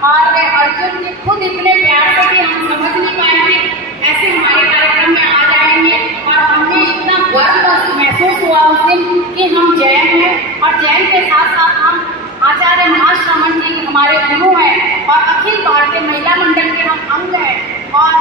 और अर्जुन जी खुद इतने प्यार से कि हम समझ नहीं पाएंगे, ऐसे हमारे कार्यक्रम में आ जाएंगे। और हमें इतना गर्व महसूस हुआ उस दिन कि हम जैन हैं, और जैन के साथ साथ हम आचार्य महाश्रमण जी हमारे गुरु हैं, और अखिल भारतीय महिला मंडल के हम अंग हैं, और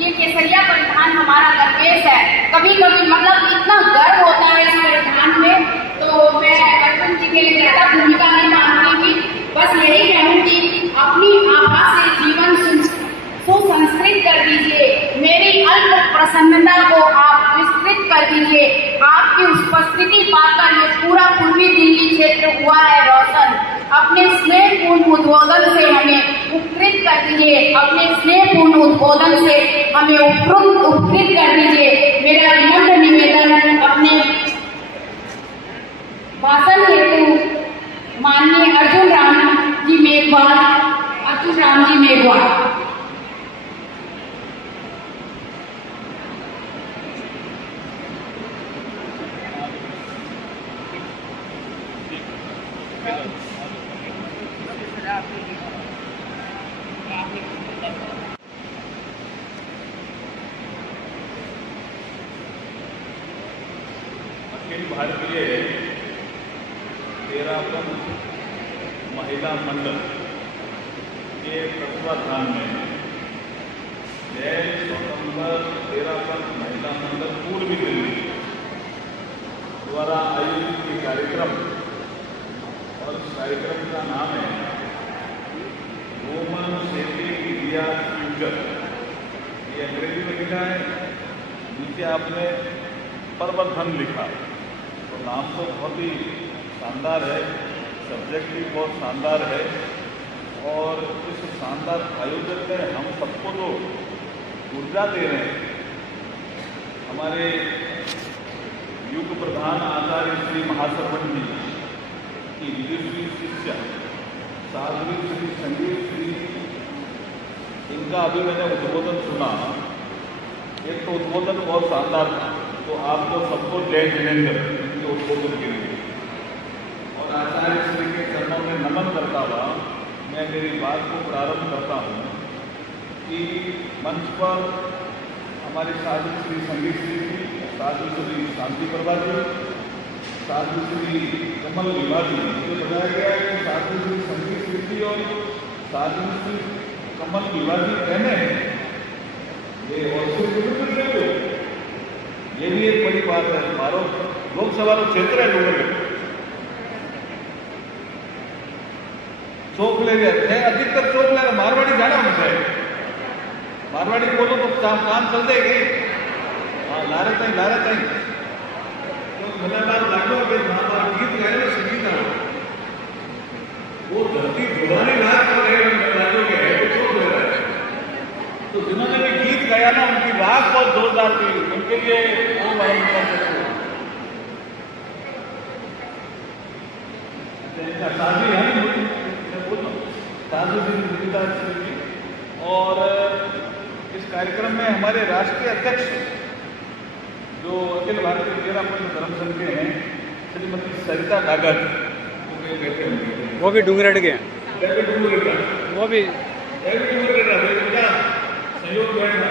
ये केसरिया परिधान हमारा गणवेश है। कभी कभी मतलब इतना गर्व होता है इस परिधान में, तो मैं अर्जुन जी के लिए ज्यादा भूमिका नहीं मानूंगी, बस यही कहूंगी अपनी आभा से जीवन सुसंस्कृत कर दीजिए, मेरी अल्प प्रसन्नता को आप विस्तृत कर दीजिए। आपकी उपस्थिति पाकर ये पूरा पूर्वी दिल्ली क्षेत्र हुआ है रोशन। अपने स्नेहपूर्ण उद्बोधन से हमें उपकृत कर दीजिए, अपने स्नेहपूर्ण उद्बोधन से हमें उपकृत कर दीजिए। मेरा विनम्र निवेदन अपने भाषण हेतु माननीय अर्जुन राम जी मेघवाल। अखिल भारतीय तेरापन महिला मंडल के तत्वाधान में जैन स्वतंत्र तेरापन महिला मंडल पूर्वी दिल्ली द्वारा आयोजित ये कार्यक्रम, और इस कार्यक्रम का नाम है वुमेन शेपिंग इंडिया फ्यूचर। ये अंग्रेजी में लिखा है, नीचे आपने प्रवर्धन लिखा, तो नाम तो बहुत ही शानदार है, सब्जेक्ट भी बहुत शानदार है, और इस शानदार आयोजन में हम सबको तो ऊर्जा दे रहे हैं। हमारे युग प्रधान आचार्य श्री महाश्रवण जी की विदुषी शिष्या साध्वी श्री संगीत श्री, इनका अभी मैंने उद्बोधन सुना। एक तो उद्बोधन बहुत शानदार था, तो आपको सबको जय जिनेंद्र इनके उद्बोधन के लिए, और आचार्य श्री के चरणों में नमन करता हुआ मैं मेरी बात को प्रारंभ करता हूँ कि मंच पर हमारे साधु श्री संगीत श्री जी, साधु श्री शांति प्रभा जी, साधु श्री कमल विभा जी, मुझे बताया गया है कि साधु श्री संगीत श्री जी और साधु श्री कमल विभा जी कहने ये और ये भी एक बड़ी बात है। हमारो लोकसभा क्षेत्र है, लोगों के चौक ले गए, अधिकतर चौक ले मारवाड़ी जाना मुझे, मारवाड़ी बोलो तो काम चल जाएगी। हाँ, लारत है तो मुझे बात लागो कि महाभारत गीत गाए संगीत आ वो धरती जुड़ाने लायक तो लागो के है, तो चौक ले रहा है। तो जिन्होंने भी गीत गाया ना, उनकी राग बहुत जोरदार थी, उनके लिए वो वाला कर सकते हैं। शादी है साधु जी, और इस कार्यक्रम में हमारे राष्ट्रीय अध्यक्ष जो अखिल भारतीय तेरापन धर्म संघ के हैं श्रीमती सरिता डागर, वो भी डूंगरगढ़ के हैं, वो भी सहयोग बैठा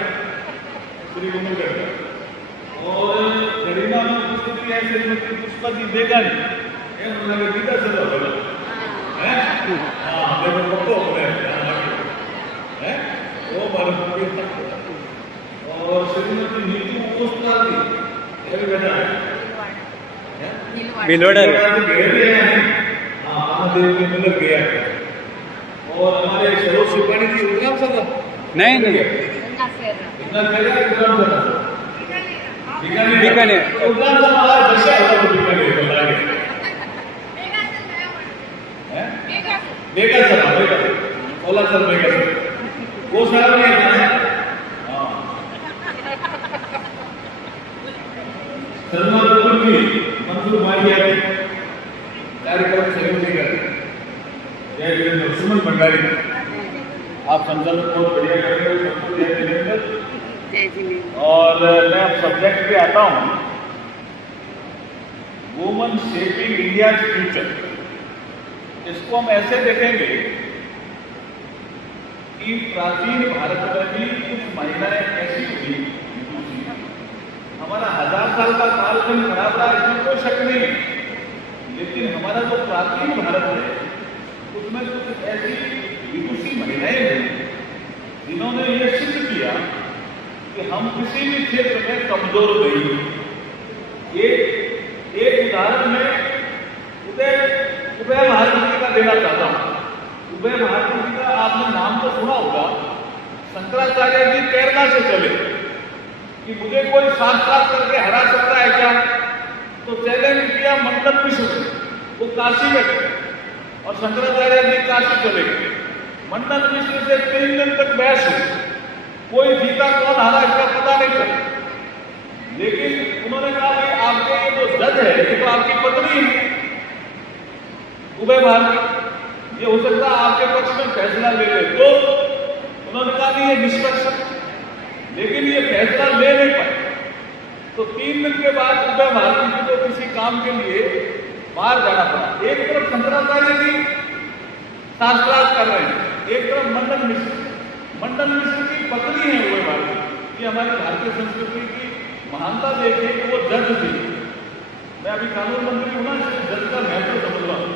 श्री डूंगरगढ़ का, और गरिमा में उपस्थिति है श्रीमती पुष्पा जी बेगानी, गीता चला बोला है। हाँ, देखो पक्को है वो भारत, और श्रीमती नीतू ओस्तवाल जी, ये भी बेटा है भिलवाड़ा महादेव के मंदिर गया, और हमारे सरोज सुपानी जी उद्गाम सर नहीं बीकानेर उद्गाम सर हमारा दशा होता है बीकानेर बेगा सर ओला सर बेगा सर वो सारा नहीं है। हाँ, शर्मा मंजूर मारिया कार्यक्रम सहयोग नहीं करते, जय वीरेंद्र सुमन भंडारी, आप संचालन बहुत बढ़िया कर रहे हो, सबको जय वीरेंद्र। और मैं अब सब्जेक्ट पे आता हूँ, वुमेन शेपिंग इंडिया फ्यूचर। इसको हम ऐसे देखेंगे कि प्राचीन भारत में भी कुछ महिलाएं ऐसी हुई, हमारा 1000 साल का कालखंड खराब रहा, इसमें कोई शक नहीं, लेकिन हमारा जो प्राचीन भारत है उसमें कुछ ऐसी विदुषी महिलाएं हुई जिन्होंने ये सिद्ध किया कि हम किसी भी क्षेत्र में कमजोर नहीं। एक उदाहरण में उदय महाराज जी का देना चाहता हूं। उदय महाराज जी का आपने नाम तो सुना होगा। शंकराचार्य जी केरला से चले कि मुझे कोई साक्षात करके हरा सकता है क्या, तो चैलेंज किया मंडन मिश्र से, वो काशी में गए और शंकराचार्य जी काशी चले गए। मंडन मिश्र से 3 दिन तक बहस हुई, कोई जीता कौन हारा इसका पता नहीं चला, लेकिन उन्होंने कहा भाई आपके ये जो जज है ये तो आपकी पत्नी है उदय भारती, ये हो सकता है आपके पक्ष में फैसला ले ले, तो उन्होंने कहा नहीं ये निष्पक्ष, लेकिन ये फैसला ले नहीं पाए। तो 3 दिन के बाद उदय भारती जी को किसी काम के लिए बाहर जाना पड़ा। एक तरफ शंकराचार्य जी शास्त्रार्थ कर रहे हैं, एक तरफ मंडन मिश्र की पत्नी है उदय भारती, कि हमारी भारतीय संस्कृति की महानता देखिए कि वो जज थी। मैं अभी कानून मंत्री हूं ना, इसलिए जज का महत्व समझ रहा हूं।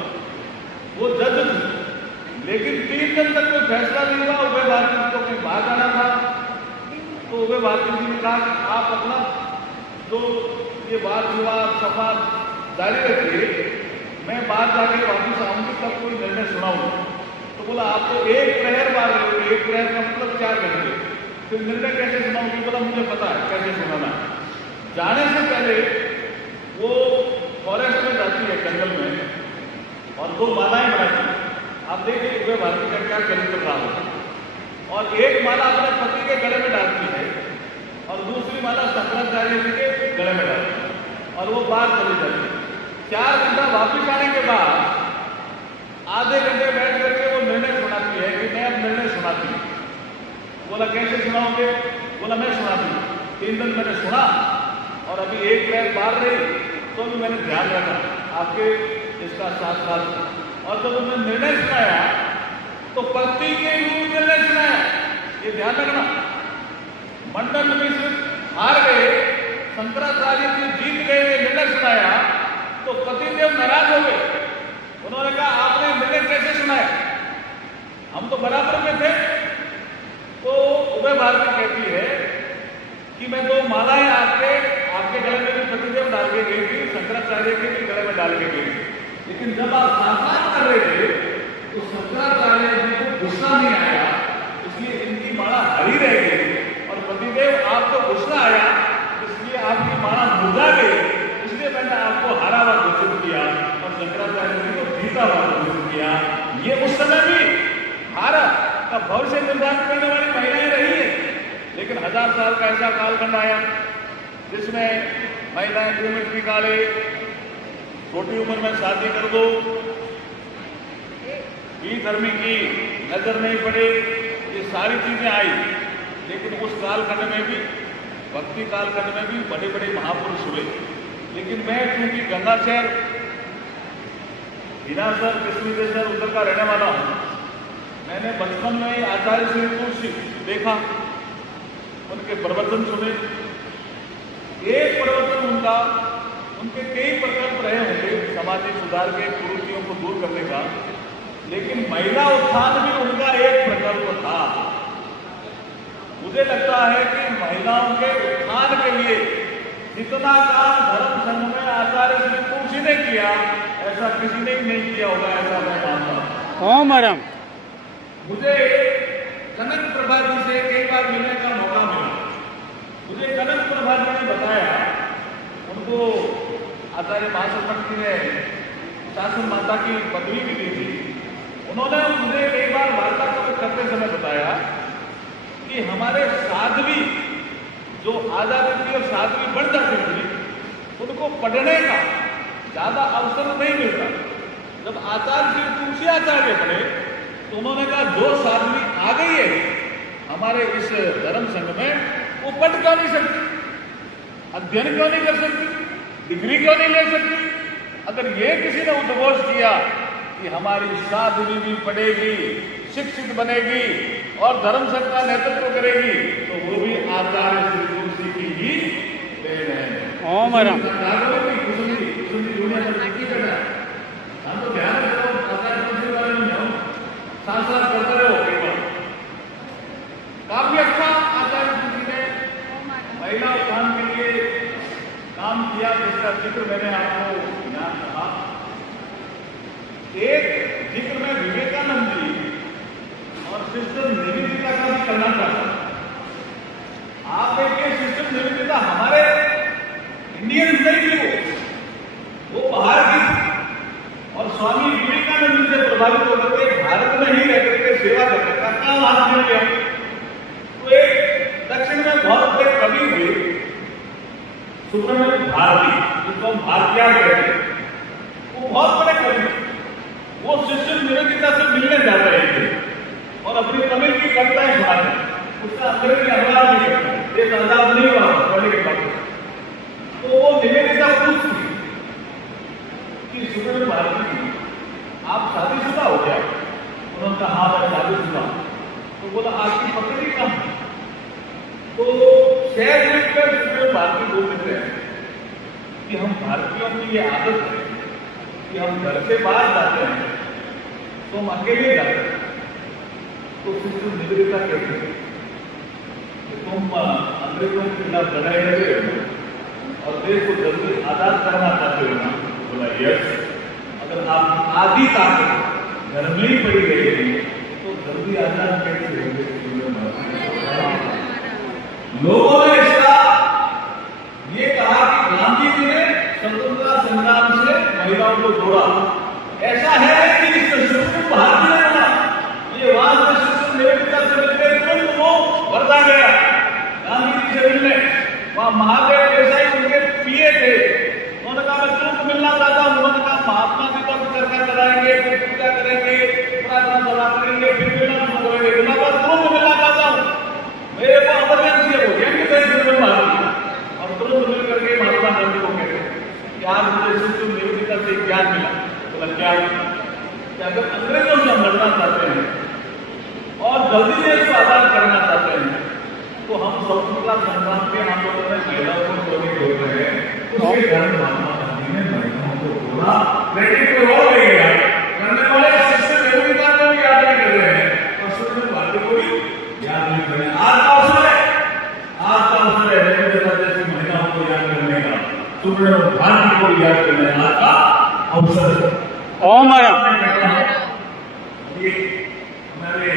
वो जज थी, लेकिन 3 दिन तक कोई फैसला नहीं हुआ। उदय भारती जी को कहीं बाहर जाना था, तो उदय भारती जी ने कहा कि आप अपना जो ये वाद विवाद सभा जारी रखिए, मैं बाहर जाके वापस आऊंगी तब कोई निर्णय सुनाऊंगा। तो बोला आप तो 1 प्रहर बार रहे हो, 1 प्रहर का मतलब 4 घंटे, फिर निर्णय कैसे सुनाऊंगी? बोला मुझे पता है कैसे सुनाना। जाने से पहले वो फॉरेस्ट में जाती है, जंगल में, और 2 मालाएं बनाती है। आप देखिए उदय भारती का क्या चरित्र रहा होगा। और एक माला अपने पति के गले में डालती है और दूसरी माला शंकराचार्य जी के गले में डालती है, और वो बाहर चली जाती है। 4 घंटा वापिस आने के बाद आधे घंटे बैठ करके वो निर्णय सुनाती है कि मैं अब निर्णय सुनाती हूँ। बोला कैसे सुनाओगे? बोला मैं सुनाती हूँ। 3 दिन मैंने सुना और अभी 1 प्रहर बाहर रही, तो भी मैंने ध्यान रखा आपके इसका साथ, और जब उन्होंने निर्णय सुनाया तो पति के रूप निर्णय सुनाया, ये ध्यान रखना। मंडन मिश्र हार गए, शंकराचार्य जी जीत गए, निर्णय सुनाया तो पतिदेव नाराज हो गए। उन्होंने कहा आपने निर्णय कैसे सुनाया, हम तो बराबर में थे। तो उदय भारती कहती है कि मैं 2 मालाएं आपके गले में भी पतिदेव डाल के गई थी, शंकराचार्य के भी गले में डाल के गई थी, लेकिन जब आप साक्षात कर रहे थे तो शंकराचार्य जी को गुस्सा नहीं आया, इसलिए इनकी माला हरी रह गई, और पतिदेव आपको गुस्सा आया इसलिए आपकी माला मुरझा गई, इसलिए मैंने आपको हारा हुआ घोषित किया और शंकराचार्य जी को जीता हुआ घोषित किया। ये उस समय भी हारा का भविष्य निर्धारण करने वाली महिलाएं रही है, लेकिन 1000 साल का ऐसा कालखंड आया जिसमें महिलाएं घूम निकाले, छोटी उम्र में शादी कर दो, धर्मी की नजर नहीं पड़े, ये सारी चीजें आई। लेकिन उस कालखंड में भी, भक्ति कालखंड में भी बड़े बड़े महापुरुष हुए। लेकिन मैं क्योंकि गंगाशहर, हिनासर, कृष्णदेशर उधर का रहने वाला हूं, मैंने बचपन में ही आचार्य श्री तुलसी देखा, उनके प्रवचन सुने। एक प्रवचन उनके कई प्रकल्प रहे होंगे सामाजिक सुधार के, कुरीतियों को दूर करने का, लेकिन महिला उत्थान भी उनका एक प्रकल्प था। मुझे लगता है कि महिलाओं के उत्थान के लिए जितना काम धर्म संघ में आचार्य श्री तुलसी ने किया, ऐसा किसी ने नहीं किया होगा, ऐसा मैं मानता हूं। हाँ मैडम, मुझे कनक प्रभा जी से कई बार मिलने का मौका मिला। मुझे कनक प्रभा जी ने बताया, उनको आचार्य महासम्मत जी ने शासन माता की पदवी भी दी थी। उन्होंने मुझे कई बार वार्ता करते समय बताया कि हमारे साध्वी जो आजादी थी और साध्वी बढ़ जाती थी, उनको पढ़ने का ज्यादा अवसर नहीं मिलता। जब आचार्य श्री तुलसी आचार्य पढ़े तो उन्होंने कहा जो साध्वी आ गई है हमारे इस धर्म संघ में, वो पढ़ क्यों नहीं सकती, अध्ययन क्यों नहीं कर सकती, डिग्री क्यों नहीं ले सकती? अगर ये किसी ने उद्घोष किया कि हमारी साध्वी भी पढ़ेगी, शिक्षित बनेगी और धर्म संघ का नेतृत्व करेगी तो वो भी आचार्य श्री तुलसी की ही देन है। ओम राम। हम तो ध्यान रखो आचार्य तुलसी के बारे में जाओ, साथ साथ करते रहो केवल। काफी अच्छा आचार्य तुलसी ने महिला उत्थान के लिए काम किया, जिसका जिक्र मैंने आपको ध्यान कहा। एक जिक्र में विवेकानंद जी और सिस्टर निवेदिता का भी करना चाहता हूं। आप देखिए सिस्टर निवेदिता हमारे इंडियन नहीं थी, वो बाहर की और स्वामी विवेकानंद से प्रभावित होकर के भारत में ही रह करके सेवा करने का काम हाथ में लिया। तो एक दक्षिण में बहुत बड़े कवि हुए सुब्रमण्य भारती, जिसको हम भारतीय कहते हैं, वो बहुत बड़े कवि। वो सिस्टर निवेदिता से मिलने जा रहे थे और अपनी तमिल की कविताएं सुनाते, उसका अंग्रेजी अनुवाद भी करते हैं, देश आजाद नहीं हुआ पढ़ने के बाद। तो वो निवेदिता पूछती कि सुब्रमण्य भारती आप शादीशुदा हो गया? उन्होंने कहा हाँ मैं शादीशुदा। तो बोला आपकी पत्नी कम है? तो शहर देखकर सुब्रमण्य भारती बोल देते हैं कि हम भारतीयों की ये आदत है कि हम घर से बाहर जाते हैं तो हम अकेले जाते हैं। तो सिस्टर निवेदिता कहते हैं कि तुम अंग्रेजों के खिलाफ लड़ाई लड़े हो और देश को जल्दी आजाद करना चाहते हो ना? बोला यस। अगर आप आधी ताकत घर में ही पड़ी रहेगी तो जल्दी आजाद कैसे होंगे? लोगों ने इसका ये कहा कि गांधी जी ने स्वतंत्रता संग्राम से महिलाओं को जोड़ा। ऐसा है कि सुब्रमण्य भारती ने बोला ये वहां से सिस्टर निवेदिता से मिलकर तुरंत वो वर्धा गया गांधी जी से मिलने। वहां महादेव देसाई उनके पीए थे, उन्होंने कहा मैं तुरंत मिलना चाहता हूं। उन्होंने कहा महात्मा जी को चर्चा कराएंगे, पूजा करेंगे, प्रार्थना सभा करेंगे, फिर मिलना शुरू करेंगे। तुरंत मिलना चाहता हूं, मेरे को इमरजेंसी है। वो यंग थे सुब्रमण्य भारती और तुरंत मिल करके महात्मा गांधी को कहते कि आज मुझे सिस्टर निवेदिता से ज्ञान मिला। बोला क्या? अगर अंग्रेजों से हम लड़ना चाहते हैं और जल्दी देश को आजाद करना चाहते हैं तो हम स्वतंत्रता संग्राम के आंदोलन में महिलाओं को क्यों नहीं जोड़ रहे हैं? उसके कारण महात्मा गांधी ने महिलाओं को जोड़ा। क्रेडिट कोई और ले गया, करने वाले सिस्टर निवेदिता को भी याद नहीं कर रहे हैं और सुब्रमण्य भारती को भी याद नहीं कर रहे हैं। आज का अवसर है, आज का अवसर है निवेदिता जैसी महिलाओं को याद करने का, सुब्रमण्य भारती को याद करने का आज का अवसर है। ओम राम। ये हमारे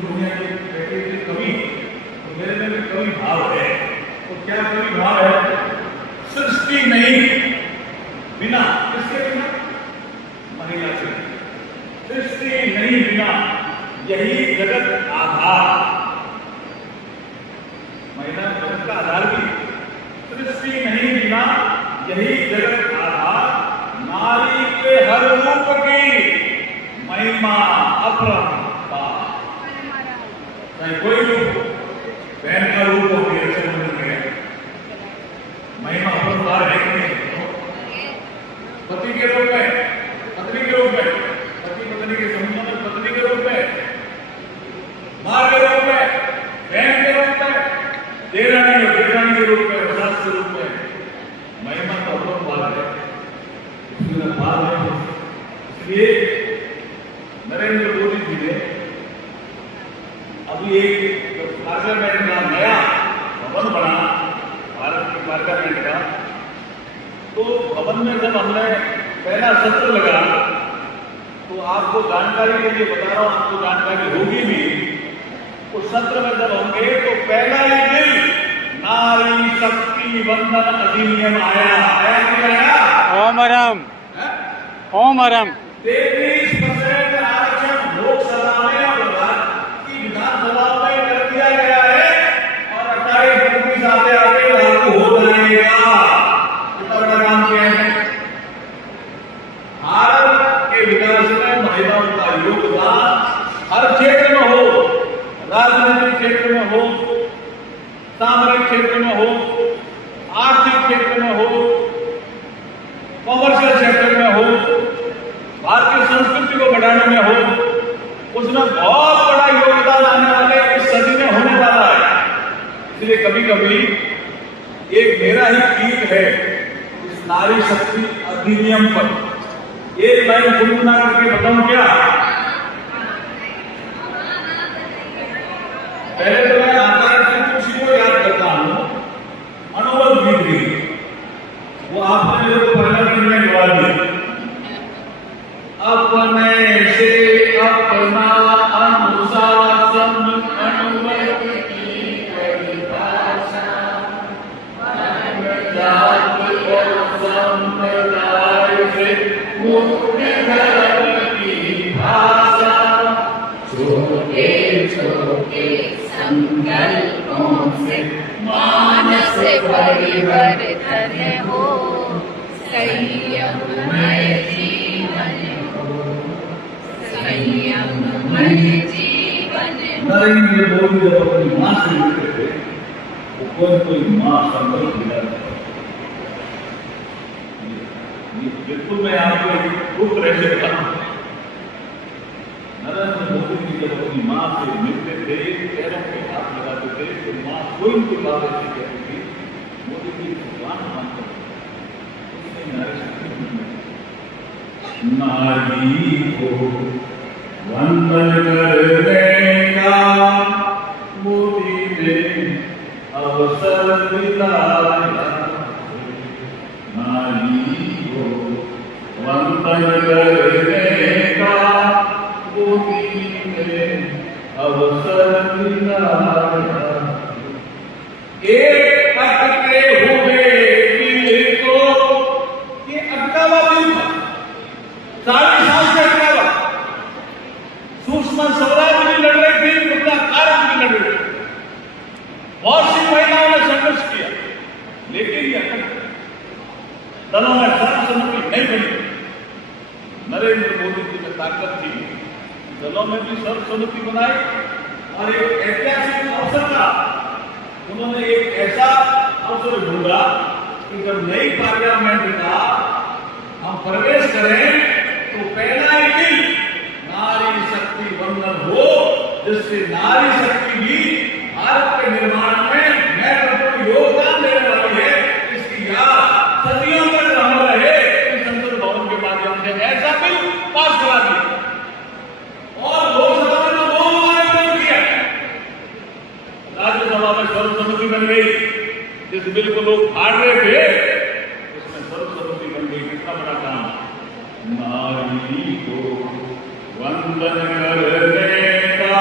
दुनिया के बैठे हुए कवि, तो मेरे में भी कवि भाव है। तो क्या कवि भाव है? सृष्टि नहीं बिना, किसके बिना? महिला से। सृष्टि नहीं बिना यही जगत आधार। महिला जगत का आधार भी। सृष्टि नहीं बिना यही जगत आधार, नारी के हर रूप की महिमा अपरंपार। चाहे कोई रूप, बहन का रूप हो गया, महिमा अपरंपार है कि नहीं? पति के रूप में, पत्नी के रूप में, पति पत्नी के संबंध में पत्नी के रूप में, मां के रूप में, बहन के रूप में, देरानी और जेठानी के रूप में, सास के रूप में, महिमा का अपरंपार है। इसलिए नरेंद्र मोदी जी ने अभी एक पार्लियामेंट का नया भवन बना, भारत के पार्लियामेंट का, तो भवन में जब हमने पहला सत्र लगा तो आपको जानकारी के लिए बता रहा हूं, आपको जानकारी होगी भी। उस सत्र में जब हम गए तो पहला ही दिन नारी शक्ति वंदन अधिनियम आया नहीं आया? ओम राम। ओम राम। 33% आरक्षण लोकसभा में और विधानसभा में कर दिया गया है और 28-29 आते आते लागू हो जाएगा। कितना बड़ा काम किया है। भारत के विकास में महिलाओं का योगदान हर क्षेत्र में हो, राजनीतिक क्षेत्र में हो, सामरिक क्षेत्र में हो, आर्थिक क्षेत्र में हो, कॉमर्शियल सेक्टर में हो, भारतीय संस्कृति को बढ़ाने में हो, उसमें बहुत बड़ा योगदान आने वाले इस सदी में होने वाला है। इसलिए कभी कभी एक मेरा ही गीत है इस नारी शक्ति अधिनियम पर, एक लाइन गुनगुना करके बताऊं क्या? पहले तो मैं आचार्य टिपू को याद करता हूं, अनुबल गीत भी वो आपने मेरे को पहला दिन में गवा दी। अपने से अपना अनुशासन अनुबल की परिभाषा, जाति और संप्रदाय से मुक्ति धर्म की भाषा, छोटे छोटे संकल्पों से मानस परिवर्तन हो, संयममय जीवन हो, संयममय जीवन हो। नरेंद्र मोदी जब अपनी मां से मिलते थे तो कोई मां संकल्प मिला बिल्कुल मैं आपको गुप्त रह सकता हूं। नरेंद्र मोदी जी जब अपनी मां से मिलते थे, पैरों पे हाथ लगाते थे, तो मां कोई उनकी बात ऐसी कहती थी, मोदी जी भगवान मानते थे। नारी को वंदन करने का मोदी ने अवसर दिलाया, नारी को वंदन करने का मोदी ने अवसर दिलाया। एक अटके हुए दिल को, ये अटकावा दिल था, 40 साल से अटकावा। सुषमा स्वराज भी लड़ रही थी, उनका कारण भी लड़ रही थी, बहुत सी महिलाओं ने संघर्ष किया, लेकिन ये अटक दलों में सर्वसम्मति नहीं बनी। नरेंद्र मोदी जी में ताकत थी, दलों में भी सर्वसम्मति बनाई और एक ऐतिहासिक अवसर था। उन्होंने एक ऐसा अवसर ढूंढा कि जब नई पार्लियामेंट का हम प्रवेश करें तो पहला ही दिन नारी शक्ति वंदन हो, जिससे नारी शक्ति भी भारत के निर्माण में महत्वपूर्ण योगदान देने वाली है, इसकी याद सदियों तक रह रहे। संसद भवन के माध्यम से ऐसा बिल पास करा दिया और लोकसभा में तो 2 बार किया, राज्यसभा में सर्वसम्मति बन गई। जिस बिल को लोग फाड़ रहे थे उसमें सर्वसम्मति बन गई। कितना बड़ा काम! नारी को वंदन करने का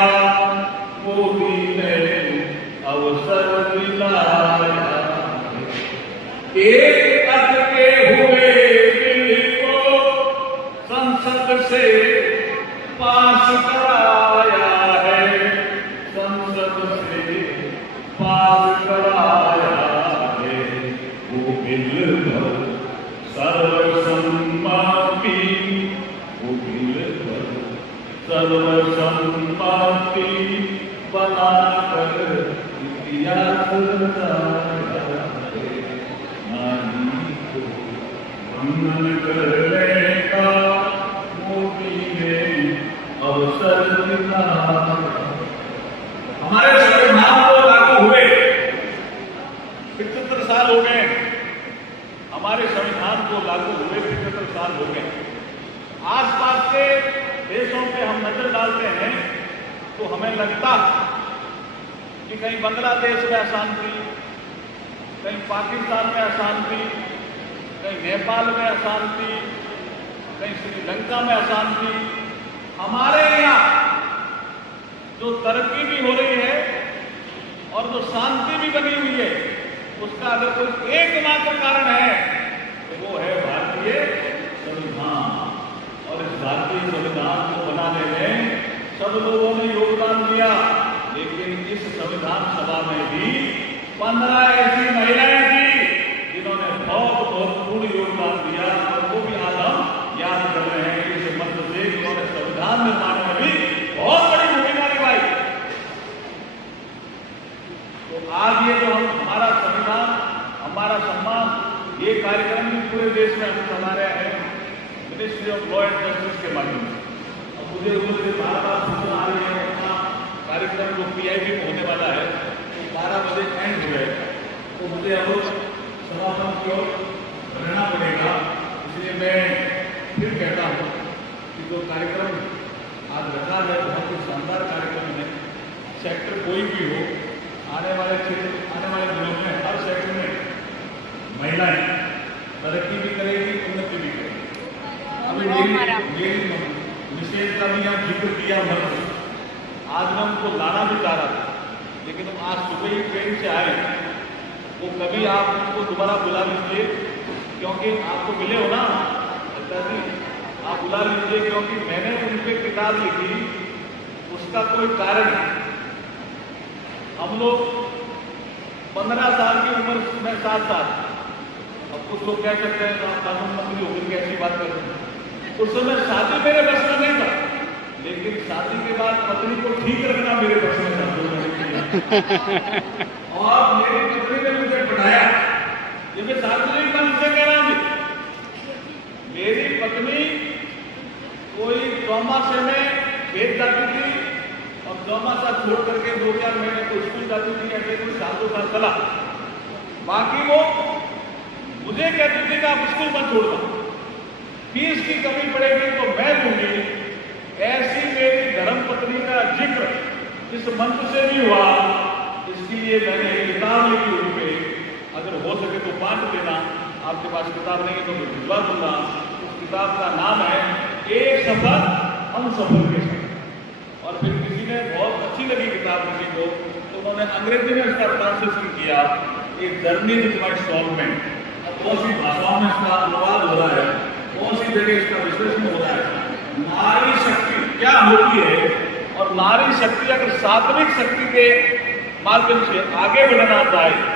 मोदी ने अवसर दिलाया, एक अटके हुए बिल को संसद से पास कराया है, संसद से पास कराया है। वो बिल पर सर्वसम्मति, वो बिल पर सर्वसम्मति बनाकर इतिहास रचाया है। नारी को वंदन करने का मोदी ने अवसर दिलाया। हमारे संविधान को लागू हुए 75 साल हो गए, हमारे संविधान को लागू हुए 75 साल हो गए। आसपास के देशों पे हम नजर डालते हैं तो हमें लगता कि कहीं बांग्लादेश में अशांति, कहीं पाकिस्तान में अशांति, कहीं नेपाल में अशांति, कहीं श्रीलंका में अशांति। हमारे यहाँ जो तरक्की भी हो रही है और जो शांति भी बनी हुई है, उसका अगर कोई एकमात्र कारण है तो वो है भारतीय संविधान। और इस भारतीय संविधान को बनाने में सब लोगों ने योगदान दिया, लेकिन इस संविधान सभा में भी 15 ऐसी महिलाएं थी जिन्होंने बहुत महत्वपूर्ण योगदान दिया, और वो भी आज हम याद कर रहे हैं। इस मंत्र से उन्होंने संविधान निर्माण में भी बहुत बड़ी भूमिका निभाई। तो आज ये जो हमारा संविधान, हमारा सम्मान, ये कार्यक्रम भी पूरे देश में हम चला रहे हैं ministry of law and justice के माध्यम से। अब मुझे बार बार सूचना कार्यक्रम जो PIB में होने वाला है वो 12 बजे एंड हो जाएगा, तो मुझे अब समापन की ओर रहना पड़ेगा। इसलिए मैं फिर कहता हूँ कि जो कार्यक्रम आज रखा है बहुत ही शानदार कार्यक्रम है। सेक्टर कोई भी हो, आने वाले क्षेत्र, आने वाले दिनों में हर सेक्टर में महिलाएं तरक्की भी करेगी, उन्नति भी करेगी। अभी मेरी विशेष का भी यहाँ जिक्र किया मत, आज मैं उनको लाना भी चाह रहा था, लेकिन आज सुबह ही ट्रेन से आए, वो कभी आप उनको दोबारा बुला लीजिए, क्योंकि आपको मिले हो ना लता जी, आप बुला लीजिए, क्योंकि मैंने उन पर किताब लिखी, उसका कोई कारण है। हम लोग 15 साल की उम्र में 7 साल, अब कुछ लोग कह सकते हैं तो आप कानून मंत्री होकर के ऐसी बात करते हैं। उस समय शादी मेरे बस में नहीं था, लेकिन शादी के बाद पत्नी को ठीक रखना मेरे बस में था। और मेरी पत्नी ने मुझे पढ़ाया, ये मैं सार्वजनिक मन से कह रहा हूँ। मेरी पत्नी कोई चौमासे में खेत जाती थी और चौमासा छोड़ करके 2-4 महीने को स्कूल जाती थी, ऐसे कोई 7 चला। बाकी वो मुझे कहती थी कि आप स्कूल मत छोड़ना, फीस की कमी पड़ेगी तो मैं दूंगी। ऐसी मेरी धर्मपत्नी का जिक्र इस मंच से भी हुआ, इसके लिए मैंने एक किताब लिखी उन पे, अगर हो सके तो बांट देना। आपके पास किताब नहीं है तो मैं भिजवा दूंगा। उस किताब का नाम है एक सफर हम सफर के साथ। और फिर किसी ने बहुत अच्छी लगी किताब किसी को, तो उन्होंने अंग्रेजी में इसका ट्रांसलेशन किया, a journey with my soulmate. अब बहुत सी भाषाओं में इसका अनुवाद हो रहा है, बहुत सी जगह इसका विश्लेषण हो रहा है। नारी शक्ति क्या होती है, और नारी शक्ति अगर सात्विक शक्ति के माध्यम से आगे बढ़ना चाहे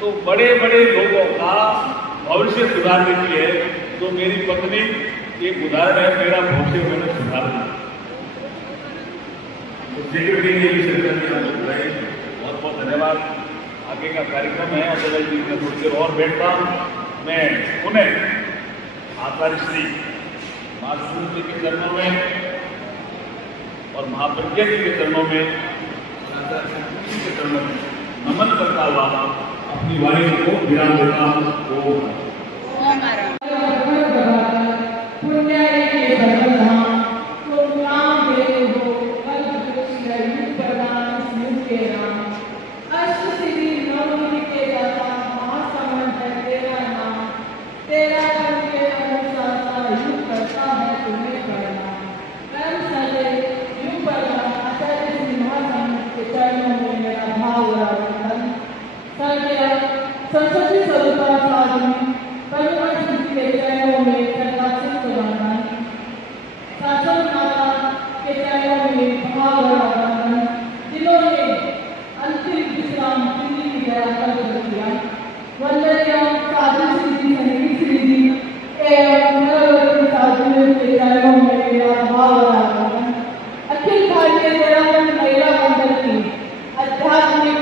तो बड़े बड़े लोगों का भविष्य सुधार देती है। तो मेरी पत्नी एक उदाहरण है, मेरा भविष्य मैंने सुधार दिया। तो जिक्र के लिए भी बहुत बहुत धन्यवाद। आगे का कार्यक्रम है, अजय जी मैं थोड़ी देर और बैठता हूँ। मैं पुनः आचार्य श्री महासुर जी के चरणों में और महाप्रज्ञा जी के चरणों में, के चरणों में नमन करता हुआ अपनी वाणी को विराम देता हूँ। सरस्वती स्वरूपा साधुनी परिवार के चरणों में सर्वाधिक प्रदान, शासन माता के चरणों में भावनावन, जिन्होंने अंतिम विश्राम दिल्ली की दया कर दिया। वंदनीय साधु श्री संगीत श्री एवं नरवती साधुओं के चरणों में मेरा भावनावन, अखिल भारतीय निरामन महिला मंडल की आध्यात्मिक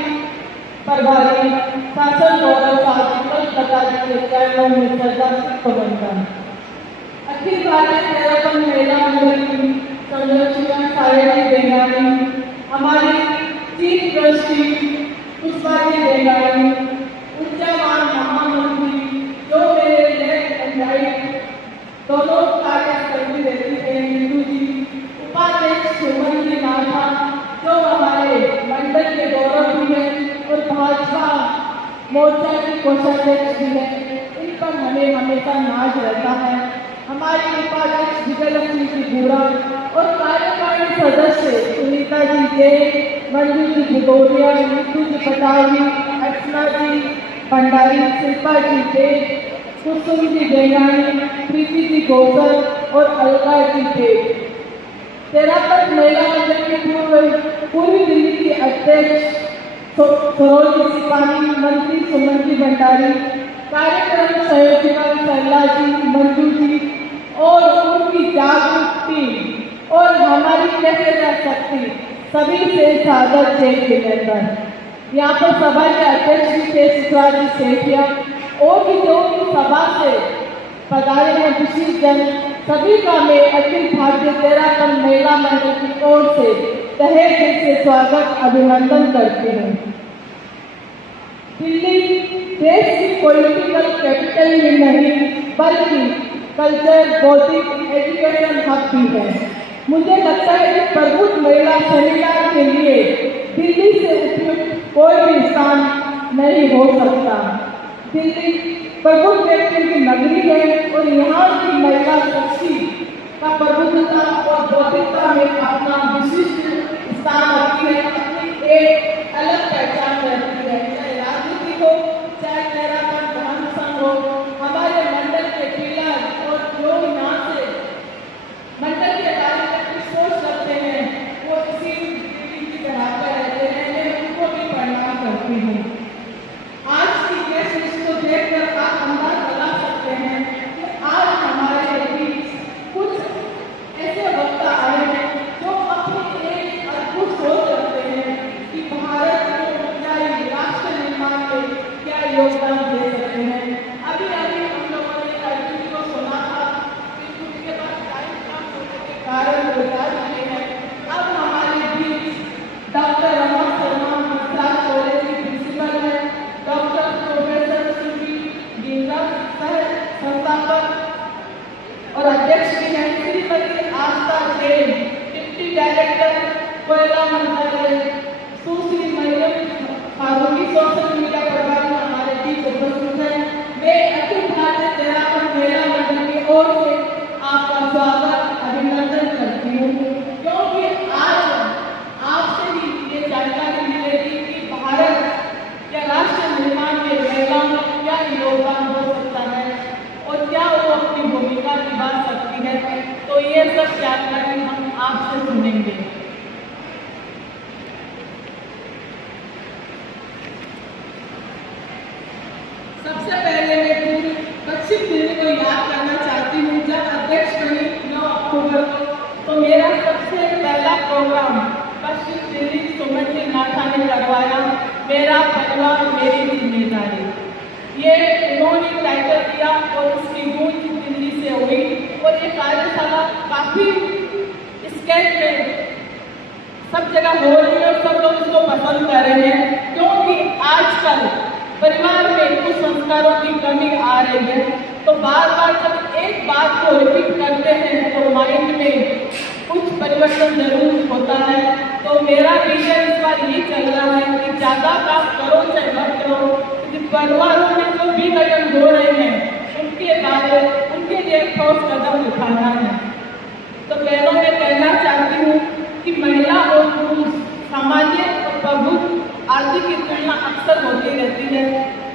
प्रभारी शासन गौरव कलकत्ता के चरणों में सर्वाधिक प्रबंधन, अखिल भारतीय निरामन महिला मंडल की संरक्षण सायरी बेंगाली, हमारी चीफ ट्रस्टी पुष्पाजी बेंगाली, ऊर्जावान महामंत्री जो मेरे लेफ्ट एंड राइट दोनों कार्य करती रहती है, नीतू जी, उपाध्यक्ष सुमन जी नाथा जो हमारे मंडल के गौरव भी है और भाजपा मोर्चा की कोषाध्यक्ष भी है, इन पर हमें हमेशा नाज रहता है। हमारी उपाध्यक्ष विजयलक्ष्मी जी बूढ़ा और कार्यकारिणी सदस्य सुनीता जी के, मंजू जी भगोरिया, नीतू जी पटावी, अर्चना जी भंडारी, शिल्पा जी के, कुसुम जी बेगानी, प्रीति जी गोसल और अलका जी के, तेरापत महिला मंडल की पूर्वी दिल्ली की अध्यक्ष सरोज सिपाही, मंत्री सुमन जी भंडारी, कार्यक्रम सहयोगिका सरला जी, मंजू जी और उनकी जागृति और हमारी कैसे जा सकती सभी से सादर जय जितेंद्र। यहाँ पर सभा के अध्यक्ष जी के सुखराज सेठिया और भी जो सभा से पधारे हैं विशिष्ट जन, सभी का मैं अखिल भारतीय तेरापन महिला मंडल की ओर से तहे दिल से स्वागत अभिनंदन करती हूँ। दिल्ली देश की पॉलिटिकल कैपिटल ही नहीं बल्कि कल्चर, बौद्धिक, एजुकेशन हब भी है। मुझे लगता है कि प्रबुद्ध महिला सेमिनार के लिए दिल्ली से उपयुक्त कोई भी स्थान नहीं हो सकता। दिल्ली प्रबुद्ध व्यक्ति की नगरी है और यहाँ की महिला शक्ति का प्रबुद्धता और बौद्धिकता में अपना विशिष्ट स्थान रखती है, अपनी एक अलग पहचान रहती है। चाहे राजनीति हो, चाहे मैराथन धर्म संघ हो, हमारे मंडल के पिलर और जो यहाँ से मंडल के बारे में कुछ सोच रखते हैं वो इसी दीदी की तरह पर रहते हैं। मैं उनको भी प्रणाम करती हूँ। आज की गेस्ट लिस्ट को देखकर आप अंदाज लगा सकते हैं कि आज हमारे बीच कुछ ऐसे वक्ता आए हैं जो अपनी एक अद्भुत सोच रखते हैं कि भारत को क्या राष्ट्र निर्माण में क्या योगदान दे सकते हैं। अभी अभी हम लोगों ने लड़की को सुना था कि उनके पास टाइम कम होने के कारण गुजार चुके हैं। अब हमारे बीच डॉक्टर रमा शर्मा गुजरात कॉलेज की प्रिंसिपल है, डॉक्टर प्रोफेसर श्री गीता सह संस्थापक और अध्यक्ष भी हैं, श्रीमती आस्था जैन डिप्टी डायरेक्टर कोयला मंत्रालय, सुश्री मरियम फारूकी सोशल मीडिया प्रभारी हमारे बीच उपस्थित हैं। मैं अखिल भारतीय तेरापन महिला मंडल की ओर से आपका स्वागत अभिनंदन करती हूँ, क्योंकि आज आपसे भी ये जानकारी मिलेगी कि भारत या राष्ट्र निर्माण में महिलाओं का क्या योगदान हो सकता है और क्या वो अपनी भूमिका निभा सकती है। तो ये सब जानकारी हम आपसे सुनेंगे। सबसे पहले मैं पूरी पश्चिम दिल्ली को याद करना चाहती हूँ। जब अध्यक्ष बनी 9 अक्टूबर को, तो मेरा सबसे पहला प्रोग्राम पश्चिम दिल्ली सुमति नाथा ने करवाया, मेरा परिवार मेरी जिम्मेदारी। ये उन्होंने टाइटल दिया और उसकी गूंज दिल्ली से हुई और ये कार्यशाला काफ़ी स्केच में सब जगह हो रही है और सब लोग इसको पसंद कर रहे हैं, क्योंकि आजकल परिवार में कुछ संस्कारों की कमी आ रही है। तो बार बार जब एक बात को रिपीट करते हैं तो माइंड में कुछ परिवर्तन जरूर होता है। तो मेरा विजन इस बार ये चल रहा है कि ज़्यादा काम करो चाहे मत करो, परिवारों में जो भी कदम हो रहे हैं उनके लिए ठोस कदम उठाना है। तो बहनों में कहना चाहती हूँ कि महिला और पुरुष सामान्य और प्रभुत्व आदि की तुलना अक्सर होती रहती है।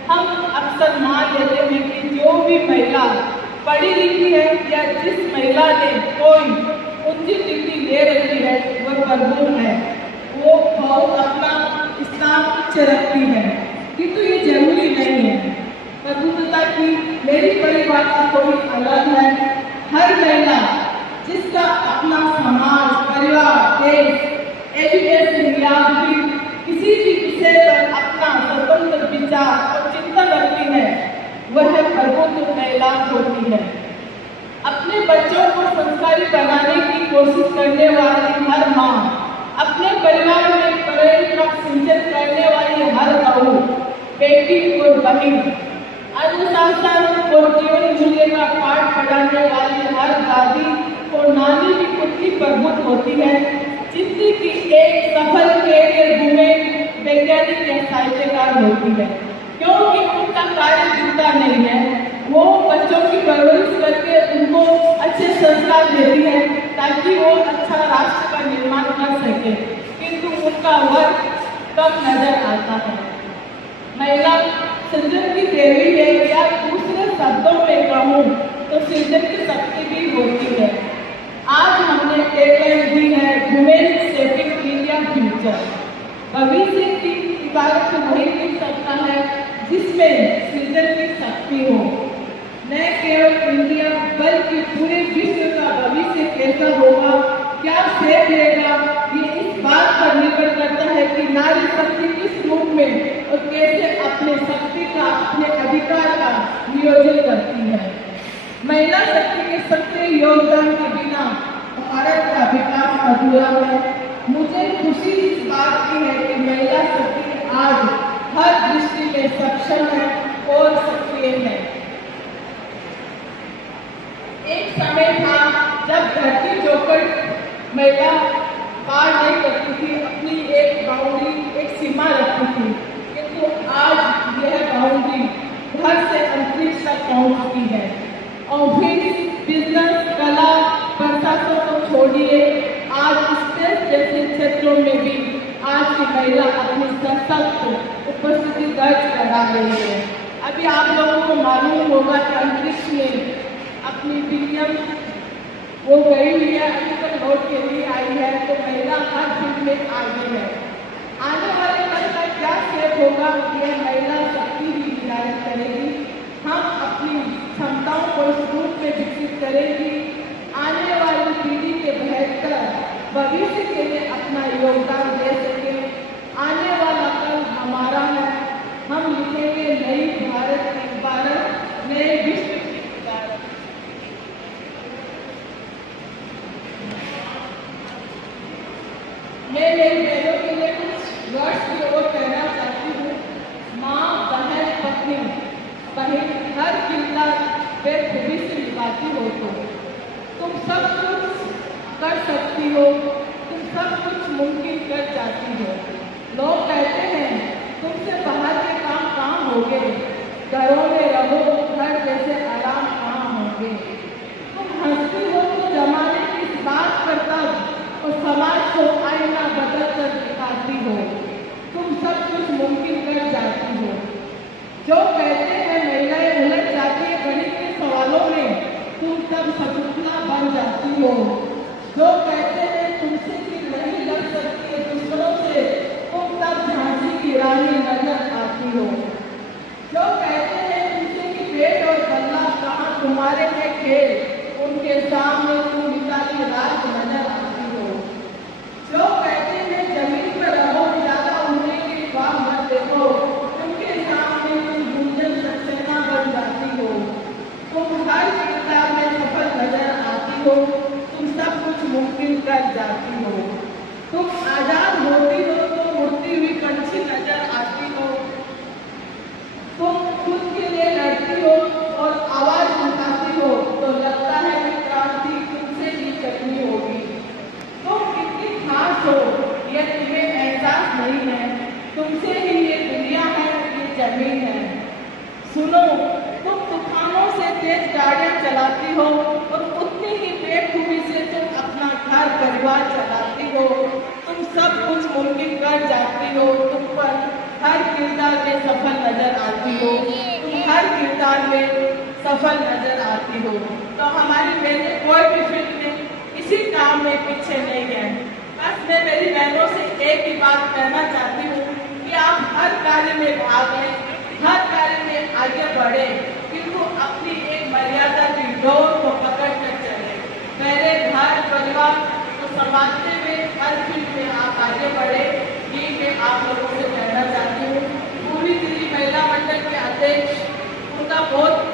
हम अक्सर मान लेते हैं कि जो भी महिला पढ़ी लिखी है या जिस महिला ने कोई उच्च डिग्री ले रखी है वह प्रभुत्व है, वो बहुत अपना स्थान उच्च रखती है, किंतु ये जरूरी नहीं है। प्रभुत्वता की मेरी परिभाषा थोड़ी अलग है। हर महिला जिसका अपना समाज, परिवार, देश, एजुकेशन या किसी भी विषय पर अपना स्वतंत्र विचार और चिंतन रखती है, वह प्रबुद्ध महिला होती है। अपने बच्चों को संस्कारी बनाने की कोशिश करने वाली हर माँ, अपने परिवार में प्रेम का सिंचन करने वाली हर बहू, बेटी और बहन, अनुशासन और जीवन मूल्य का पाठ पढ़ाने वाली हर दादी और नानी भी खुद की प्रबुद्ध होती है। जिंदगी की एक सफल कैरियर वुमेन वैज्ञानिक या साहित्यकार होती है, क्योंकि उनका कार्य दिखता नहीं है। वो बच्चों की परवरिश करके उनको अच्छे संस्कार देती है ताकि वो अच्छा राष्ट्र का निर्माण कर सके, किंतु उनका वर्क कम नजर आता है। महिला सृजन की देवी है, या दूसरे शब्दों में कहूँ तो सृजन की शक्ति भी होती है। आज हमने टैगलाइन दी है वुमेन शेपिंग इंडिया फ्यूचर। भविष्य की इबारत वही मिल सकता है जिसमें सृजन की शक्ति हो। न केवल इंडिया बल्कि पूरे विश्व का भविष्य कैसा होगा, क्या शेप लेगा, ये इस बात पर निर्भर करता है कि नारी शक्ति किस रूप में और कैसे अपने शक्ति का, अपने अधिकार का नियोजन करती है। महिला शक्ति के सक्रिय योगदान के बिना भारत का विकास अधूरा है। मुझे खुशी इस बात की है कि महिला शक्ति आज हर दृष्टि में सक्षम है और सक्रिय है। एक समय था जब घर की चौखट महिला पार नहीं करती थी, अपनी एक बाउंड्री, एक सीमा रखती थी, किंतु आज यह बाउंड्री घर से अंतरिक्ष तक पहुंच चुकी है। ऑफिस, बिजनेस, कला, प्रशासन को छोड़िए, आज स्पेस जैसे क्षेत्रों में भी आज की महिला अपनी सशक्त उपस्थिति दर्ज करा रही है। अभी आप लोगों को मालूम होगा कि अंतरिक्ष में अपनी विलियम वो गई हुई है, अभी तक लौट के लिए आई है, तो महिला हर फील्ड में आगे है। आने वाले कल का क्या शेप होगा, यह महिला शक्ति ही निर्धारित करेगी। हम अपनी क्षमताओं को इस रूप में विकसित करेंगी, आने वाली पीढ़ी के बेहतर भविष्य के लिए अपना योगदान दे सके। आने वाला कल हमारा है, हम लिखेंगे नई भारत की भारत, नए विश्व की भारत। मैं मेरी बहनों के लिए कुछ वर्ड्स की ओर कहना चाहती हूँ। माँ, बहन, पत्नी, बहन हर किरदार बेखूबी से निभाती हो तो तुम सब कुछ कर सकती हो, तुम सब कुछ मुमकिन कर जाती हो। लोग कहते हैं तुमसे बाहर के काम कहाँ होंगे, घरों में रहो, घर जैसे आराम कहाँ होंगे। तुम हंसती हो तो जमाने की इस बात करता और समाज को आईना बदल कर दिखाती हो। तुम सब कुछ मुमकिन कर जाती हो। जो कहते हैं महिलाएं उलझ जाती है गणित के सवालों में, तुम तब सकुशला बन जाती हो। जो कहते हैं तुमसे कि नहीं लड़ सकती है दूसरों से, तुम तब झांसी की रानी नजर आती हो। जो कहते हैं तुमसे कि पेट और गला कहाँ तुम्हारे में खेल, उनके सामने तुम निकाली रात नजर आती हो। जो कहते हैं जमीन पर रहो, ज्यादा उड़ने की ख्वाब मत देखो, उनके सामने तुम गुंजन सक्सेना बन जाती हो। तुम हर किरदार में सफल नजर आती हो, तुम सब कुछ मुमकिन कर जाती हो। तुम आजाद होती हो तो उड़ती हुई पंछी नजर आती हो। तुम खुद के लिए लड़ती हो और आवाज उठाती हो तो लगता है कि क्रांति तुमसे ही करनी होगी। तुम कितनी खास हो यह तुम्हें एहसास नहीं है, तुमसे ही ये दुनिया है, ये जमीन है। सुनो, तुम तूफानों से तेज गाड़ियां चलाती हो और उतनी ही बेखूबी से तुम अपना घर परिवार चलाती हो। तुम सब कुछ मुमकिन कर जाती हो। तुम पर हर किरदार में सफल नजर आती हो, तुम हर किरदार में सफल नजर आती हो। तो हमारी बहनें कोई भी फील्ड में किसी काम में पीछे नहीं है। बस मैं मेरी बहनों से एक ही बात कहना चाहती हूँ कि आप हर कार्य में भाग लें, हर कार्य में आगे बढ़े, किंतु अपनी एक मर्यादा की डोर को पकड़ कर चले। पहले घर परिवार को संभालते हुए हर फील्ड में आप आगे बढ़े, ये मैं आप लोगों से कहना चाहती हूँ। पूरी दिल्ली महिला मंडल के अध्यक्ष, उनका बहुत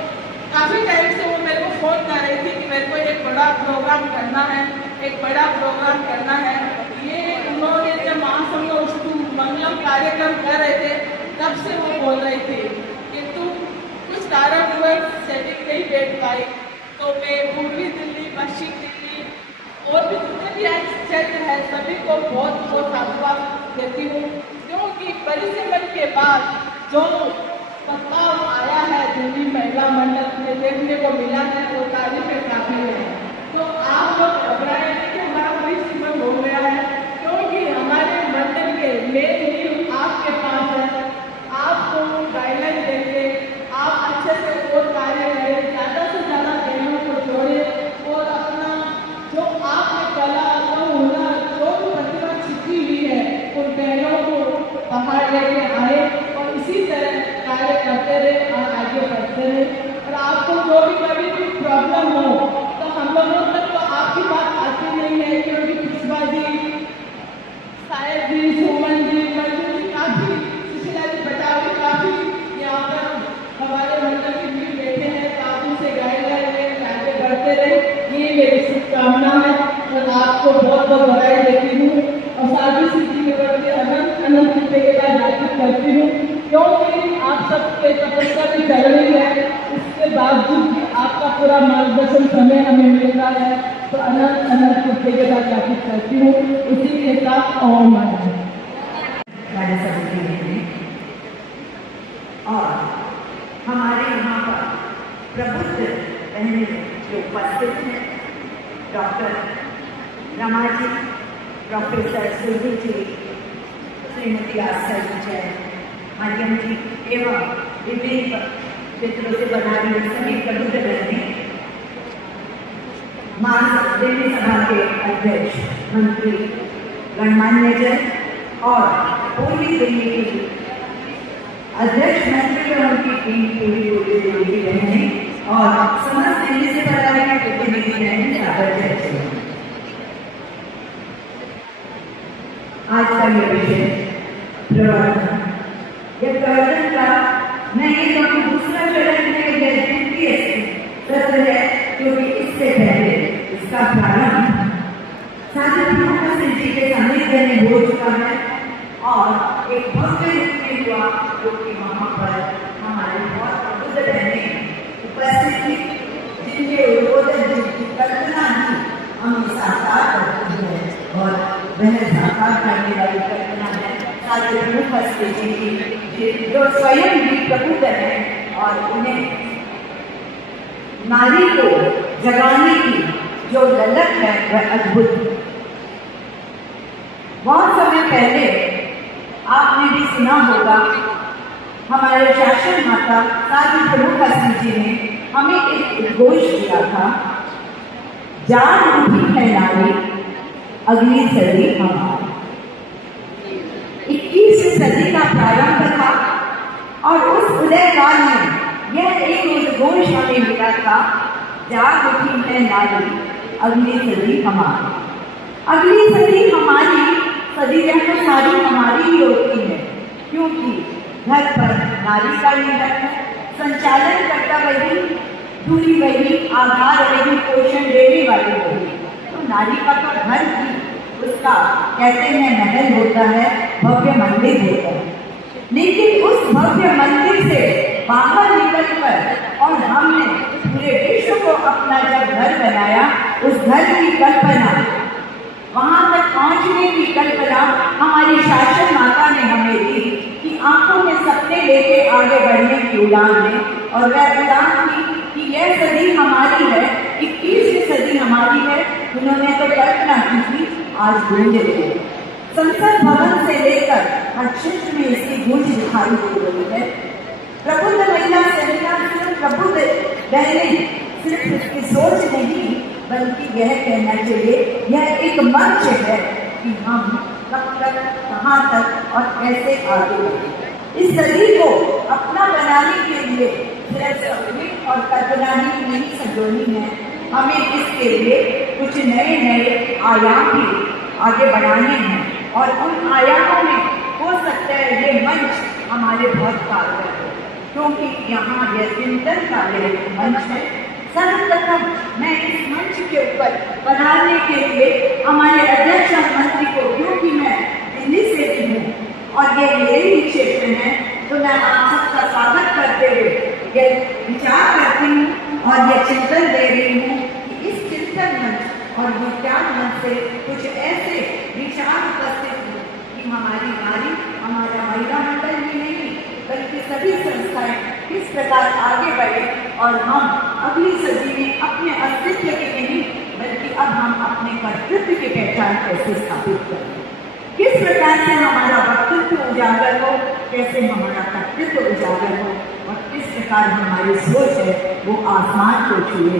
काफ़ी टाइम से वो मेरे को फोन कर रही थी कि मेरे को एक बड़ा प्रोग्राम करना है, एक बड़ा प्रोग्राम करना है। ये उन्होंने जब महासंघ मंगलम कार्यक्रम कर रहे थे तब से वो बोल रही थी, किंतु कुछ कारणवश सेटिंग नहीं बैठ पाई। तो मैं पूर्वी दिल्ली, पश्चिम दिल्ली और भी जितने भी क्षेत्र है सभी को बहुत बहुत धन्यवाद देती हूँ, क्योंकि परिश्रम के बाद जो बदलाव आया है दिल्ली महिला मंडल में देखने को मिला है वो तारीफ काबिल है। तो आप लोग घबराए नहीं कि हमारा परिश्रम हो गया है, क्योंकि हमारे मंडल के मेन नींव आपके पास है। आपको गाइडलाइन देंगे, आप अच्छे से और कार्य करें, ज़्यादा से ज़्यादा बहनों को जोड़ें और अपना जो आपने कला, जो हुनर, जो भी प्रतिभा छिपी हुई है उन बहनों को बाहर लेके आए और इसी तरह कार्य करते रहे और आगे बढ़ते रहे। और आपको जो भी कभी भी प्रॉब्लम हो तो हम लोगों तक तो आपकी बात आती नहीं है, क्योंकि पुष्पा जी, सायद जी, सुमन जी, मंजू जी काफ़ी, सुशीला जी बटावी काफ़ी यहाँ पर हमारे मंडल के लिए बैठे हैं, काफ़ी से गाइडलाइन लेकर आगे बढ़ते रहे। ये मेरी शुभकामना है और आपको बहुत बहुत बधाई देती हूँ और समय हमें मिलता है तो अनंत अनंत कृतज्ञता ज्ञापित करती हूँ। उसी के साथ और माना हमारे समिति में और हमारे यहाँ पर प्रबुद्ध बहनें जो उपस्थित हैं, डॉक्टर रमा जी, प्रोफेसर सुरभि जी, श्रीमती आशा जी, मरियम जी एवं विभिन्न क्षेत्रों से बना रही सभी प्रबुद्ध बहनें, देवी सभा के अध्यक्ष मंत्री गणमान्य जन और पूर्वी दिल्ली की अध्यक्ष मंत्री और उनकी टीम पूरी दिल्ली बहनें और समस्त दिल्ली से बना रही प्रतिनिधि बहनें आज का ये विषय प्रवर्तन। यह प्रवर्तन का नहीं तो दूसरा चरण है, यह द्वितीय सत्र है, क्योंकि इससे पहले इसका प्रारंभ साधु मोहम्मद जी के सानिध्य में हो चुका है और एक भव्य रूप में हुआ, जो कि वहाँ पर हमारे बहुत प्रबुद्ध बहनें उपस्थित थी, जिनके उद्बोधन, जिनकी कल्पना ही हमें साकार करती है और वह साकार करने वाली कल्पना है साधु मोहम्मद जी की, जो स्वयं भी प्रबुद्ध है और उन्हें नारी को जगाने की जो ललक है वह अद्भुत है। बहुत समय पहले आपने भी सुना होगा, हमारे शासन माता साधु प्रमुख जी ने हमें एक उद्घोष दिया था, जान उठी है नारी, अगली सदी हमारी। 21वीं सदी का प्रारंभ था और उस उदय काल में यह एक उद्घोष हमें मिला था, जान उठी है नारी, अगली सदी हमारी। अगली सदी हमारी, सदी तो सारी हमारी ही होती है, क्योंकि घर पर नारी का ही घर है, संचालन करता वही, दूरी वही, आधार वही, पोषण देने वाली वही। तो नारी का तो घर ही उसका कहते हैं महल होता है, भव्य मंदिर होता है। लेकिन उस भव्य मंदिर से बाहर निकलकर और हमने पूरे विश्व को अपना जब घर बनाया, उस घर की कल्पना, वहां तक पहुंचने की कल्पना हमारी शासन माता ने हमें दी कि आंखों में सपने लेके आगे बढ़ने की उड़ान में, और वह उड़ान थी कि यह सदी हमारी है, 21वीं सदी हमारी है। उन्होंने तो कल्पना की थी, आज गूंज रही है। संसद भवन से लेकर हर क्षेत्र में इसकी गूंज दिखाई दे रही है। प्रबुद्ध महिला सेमिनार सिर्फ प्रबुद्ध बहनें, सिर्फ इसकी सोच नहीं, बल्कि यह कहना चाहिए यह एक मंच है कि हम कब तक, कहाँ तक और कैसे आगे बढ़ें। इस सदी को अपना बनाने के लिए सिर्फ सपने और कल्पना ही नहीं संजोनी है, हमें इसके लिए कुछ नए नए आयाम भी आगे बढ़ाने हैं और उन आयामों में हो सकता है ये मंच हमारे बहुत कारगर है, क्योंकि यहाँ यह चिंतन का मंच है। सर्वप्रथम मैं इस मंच के ऊपर बनाने के लिए हमारे अध्यक्ष मंत्री को, क्योंकि मैं दिल्ली से भी हूँ और ये मेरे ही क्षेत्र है, तो मैं आप सबका स्वागत करते हुए यह विचार करती हूँ और यह चिंतन दे रही हूँ कि इस चिंतन मंच और विज्ञान मंच से कुछ ऐसे विचार उपस्थित हो कि हमारी नारी, हमारा महिला मंडल ही नहीं बल्कि सभी संस्थाएं किस प्रकार आगे बढ़े और हम अगली सदी में अपने अस्तित्व के नहीं बल्कि अब हम अपने कर्तव्य की पहचान कैसे स्थापित करें, किस प्रकार से हमारा व्यक्तित्व उजागर हो, कैसे हमारा कर्तव्य उजागर हो और किस प्रकार हमारी सोच है वो आसमान को छुए।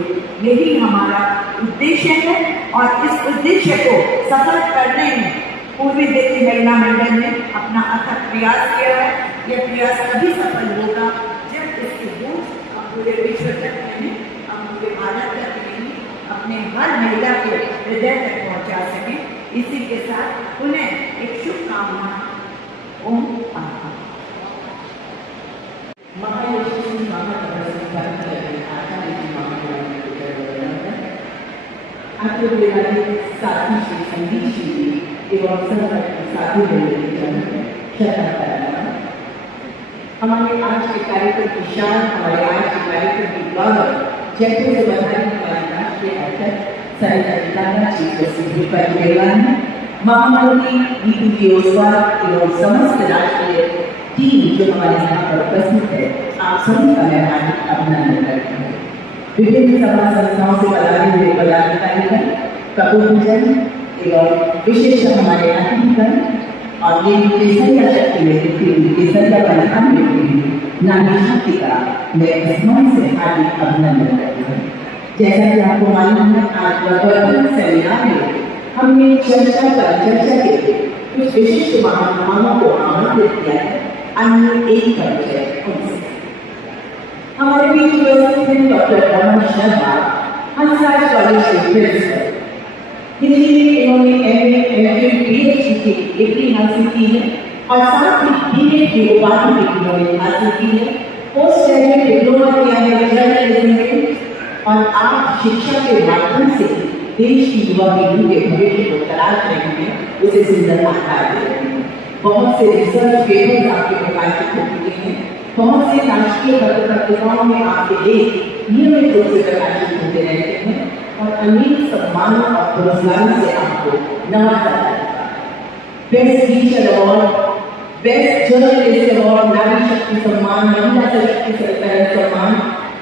यही हमारा उद्देश्य है और इस उद्देश्य को सफल करने में पूर्वी दिल्ली महिला मंडल ने अपना अथक प्रयास किया है। यह प्रयास तभी सफल होगा जब इसकी गूंज हम पूरे विश्व तक नहीं, हम पूरे भारत तक नहीं, अपने हर महिला के हृदय तक पहुंचा सकें। इसी के साथ उन्हें एक शुभकामना। ओम आत्मा हमारे आज के कार्यक्रम की शान, हमारे आज के कार्यक्रम की गौरव जयपुर से बधाई हमारी saya Telanjang Chief Justice Peradilan, महामंत्री नीति योजना एवं समस्त राष्ट्रीय टीम जो हमारे यहाँ पर उपस्थित है, आप सभी का मैं हार्दिक अभिनंदन करती हूँ। विभिन्न सभा संस्थाओं से पधारे हुए पदाधिकारीगण, कपूरजन एवं विशेष हमारे अतिथिगण और ये केसरिया शक्ति में केसरिया परिधान में हुई नारी शक्ति का मैं इस मन से हार्दिक अभिनंदन करती हूँ। जैसा कि आपको मालूम है, आज वर्तमान सेमिनार में हमने चर्चा के कुछ विशिष्ट महानुभावों को आमंत्रित किया है। अन्य एक परिचय उनसे। हमारे बीच उपस्थित हैं डॉक्टर रमन शर्मा, हंसराज कॉलेज के प्रिंसिपल। हिंदी में इन्होंने MA, MPhil, PhD की डिग्री हासिल की है और साथ ही B.Ed की उपाधि भी इन्होंने हासिल की है। पोस्ट ग्रेजुएट डिप्लोमा किया है जर्नलिज्म में और आप शिक्षा के माध्यम से देश की युवा पीढ़ी के भविष्य को तलाश रहे हैं, उसे सुंदर आकार दे रहे हैं। बहुत से रिसर्च पेपर्स आपके प्रकाशित हो चुके हैं, बहुत से राष्ट्रीय पत्रिकाओं में आपके लेख नियमित रूप से प्रकाशित होते रहते हैं और अनेक सम्मानों और पुरस्कारों से आपको नवाजा जाएगा। Best teacher award, best journalist award, नारी शक्ति सम्मान, महिला सशक्तिकरण सम्मान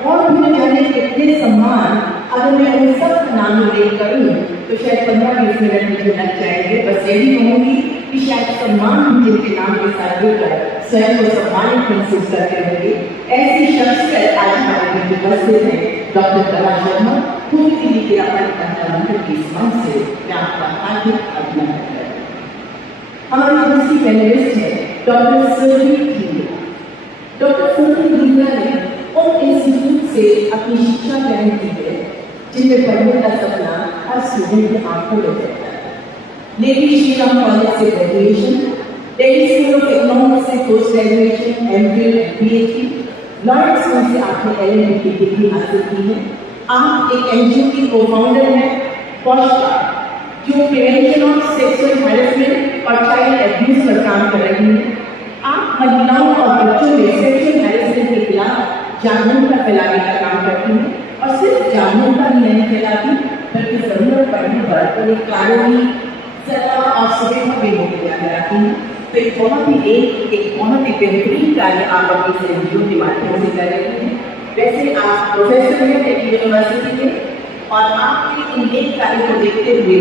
और भी जाने कितने सम्मान, अगर मैं उन सब का नाम उल्लेख करूँ तो शायद 15-20 मिनट मुझे लग जाएंगे। बस यही कहूँगी कि शायद सम्मान जिनके नाम के साथ जुड़कर स्वयं को सम्मानित महसूस करते होंगे, ऐसी शख्सियत आज हमारे बीच उपस्थित है डॉक्टर रमन शर्मा। पूरी दिल्ली के अपने की इस मंच से मैं आपका हार्दिक अभिनंदन करती हूँ। हमारी दूसरी पैनलिस्ट है डॉक्टर सुरजीत धींगरा। डॉक्टर सुरजीत धींगरा ने उन इंस्टीट्यूट से अपनी शिक्षा ग्रहण की है जिनमें पढ़ने का सपना हर स्टूडेंट के आंखों में रहता है। नेवी श्रीराम कॉलेज से graduation, Delhi school of economics से पोस्ट ग्रेजुएशन, MPhil, PhD, लॉर्ड स्कूल से आपने LLB की डिग्री हासिल की है। आप एक NGO की को-फाउंडर हैं पॉशका, जो प्रिवेंशन ऑफ सेक्सुअल हैरेसमेंट और चाइल्ड एब्यूज पर काम कर रही है। आप महिलाओं और बच्चों में सेक्सुअल हैरेसमेंट के खिलाफ जागरूकता फैलाने का काम करती हैं और सिर्फ जागरूकता ही नहीं फैलाती बल्कि जरूरत पड़ने पर उन्हें कानूनी सजा और सुविधा भी मुहैया कराती हैं। तो एक बहुत ही बेहतरीन कार्य आप अपनी सहयोगियों के माध्यम से कर रहे हैं। वैसे आप प्रोफेसर हैं दिल्ली यूनिवर्सिटी के और आपके इन एक कार्य को देखते हुए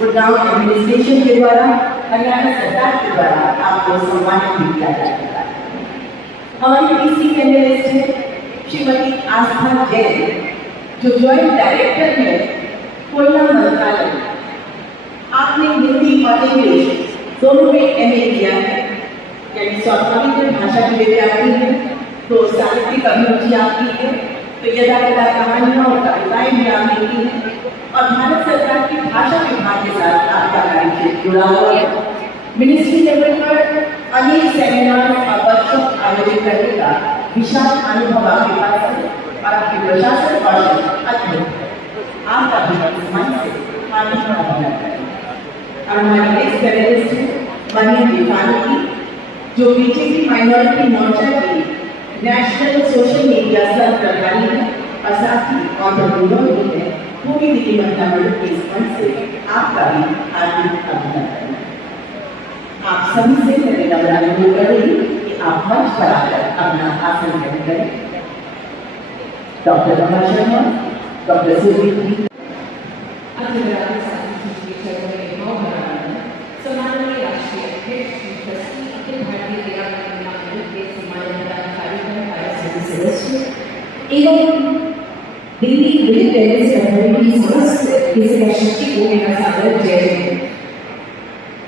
गुड़गांव एडमिनिस्ट्रेशन के द्वारा, हरियाणा सरकार के द्वारा आपको सम्मानित भी किया जाएगा। हमारी तीसरी पैनलिस्ट है श्रीमती आस्था जैन, जो ज्वाइंट डायरेक्टर है कोयला मंत्रालय। आपने हिंदी और इंग्लिश दोनों में MA किया है, यानी स्वाभाविक भाषा की विद्यार्थी है, तो साहित्यिक अभिरुचि आपकी है, तो यदा कदा कहानियाँ और कविताएं भी आपने की हैं और भारत सरकार की भाषा विभाग के साथ आपका कार्यक्षेत्र जुड़ा हुआ है। मिनिस्ट्री लेवल पर अनेक सेमिनार और वर्कशॉप आयोजित करने का विशाल अनुभव आपके पास है और आपके प्रशासन कौशल अद्भुत है। आपका भी मन से हार्दिक अभिनंदन करें। और हमारी नेक्स्ट पैनलिस्ट है मरियम विफानी, जो बीजेपी माइनॉरिटी मोर्चा की नेशनल सोशल मीडिया सह प्रभारी है और साथ ही ऑन्टरप्रेन्योर भी है। पूरी दिल्ली महिला मंडल के इस मंच से आपका भी हार्दिक अभिनंदन। आप सभी से मैं निवेदन करूंगी कि आप मंच पर आकर अपना आसन ग्रहण करें। डॉक्टर रमन शर्मा, डॉक्टर सुरजीत सम्माननीय राष्ट्रीय अध्यक्ष श्री ट्रस्टी अखिल भारतीय महिला मंडल के सम्मानित कार्यक्रम कार्यसमिति सदस्य एवं दिल्ली विभिन्न टेनिस अथॉरिटी की समस्त केसरिया शक्ति को मेरा सादर जय।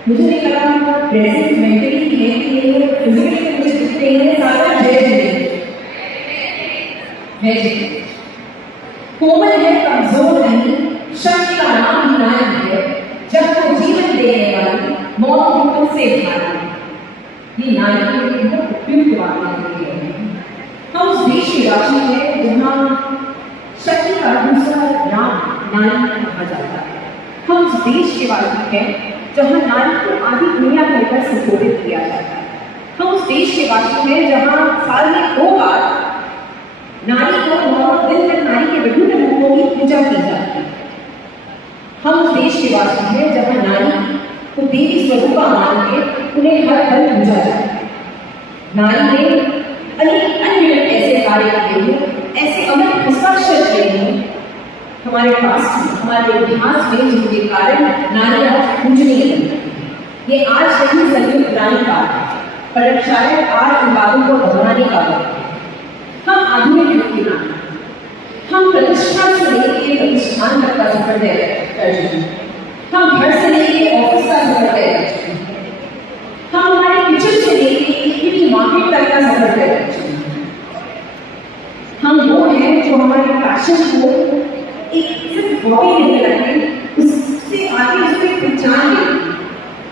मुझे नहीं लगा प्रेजेंट मेंटली है कि ये फिजिकली मुझे दिखते हैं, सादर जय है जी। कोमल है, कमजोर नहीं, शक्ति का नाम ही नारी है, जब वो जीवन देने वाली मौत को से भारी। ये नारी के लिए बहुत उपयुक्त बातें की गई हैं। हम उस देश के वासी हैं जहाँ शक्ति का दूसरा नाम नारी कहा जाता है। हम उस देश के वासी हैं जहाँ नारी को आधी दुनिया कहकर संबोधित किया जाता है। हम उस देश के वासी हैं जहाँ साल में 2 बार नारी को 9 दिन तक नारी के विभिन्न रूपों की पूजा की जाती है। देश की वासी है जहाँ नारी को देवी स्वरूपा मान के उन्हें हर पल पूजा जाए। नारी ने अनेक अन्य ऐसे कार्य किए हैं, ऐसे अमर हस्ताक्षर किए हैं हमारे पास, हमारे इतिहास में, जिनके कारण नारी आज पूजनीय है। ये आज नहीं सदियों पुरानी बात है, पर शायद आज उन बातों को दोहराने का वक्त है। हम आधुनिक युग के नाम, हम प्रतिष्ठा से लेकर प्रतिष्ठान तक का सफर तय कर चुके हैं। हम घर से लेकर ऑफिस का सफर तय कर चुके हैं। हम हमारे किचन से लेकर इक्विटी मार्केट तक का सफर तय कर चुके हैं। हम वो हैं जो हमारे पैशन को एक सिर्फ हॉबी नहीं रखें, उससे आगे उसकी पहचान लें।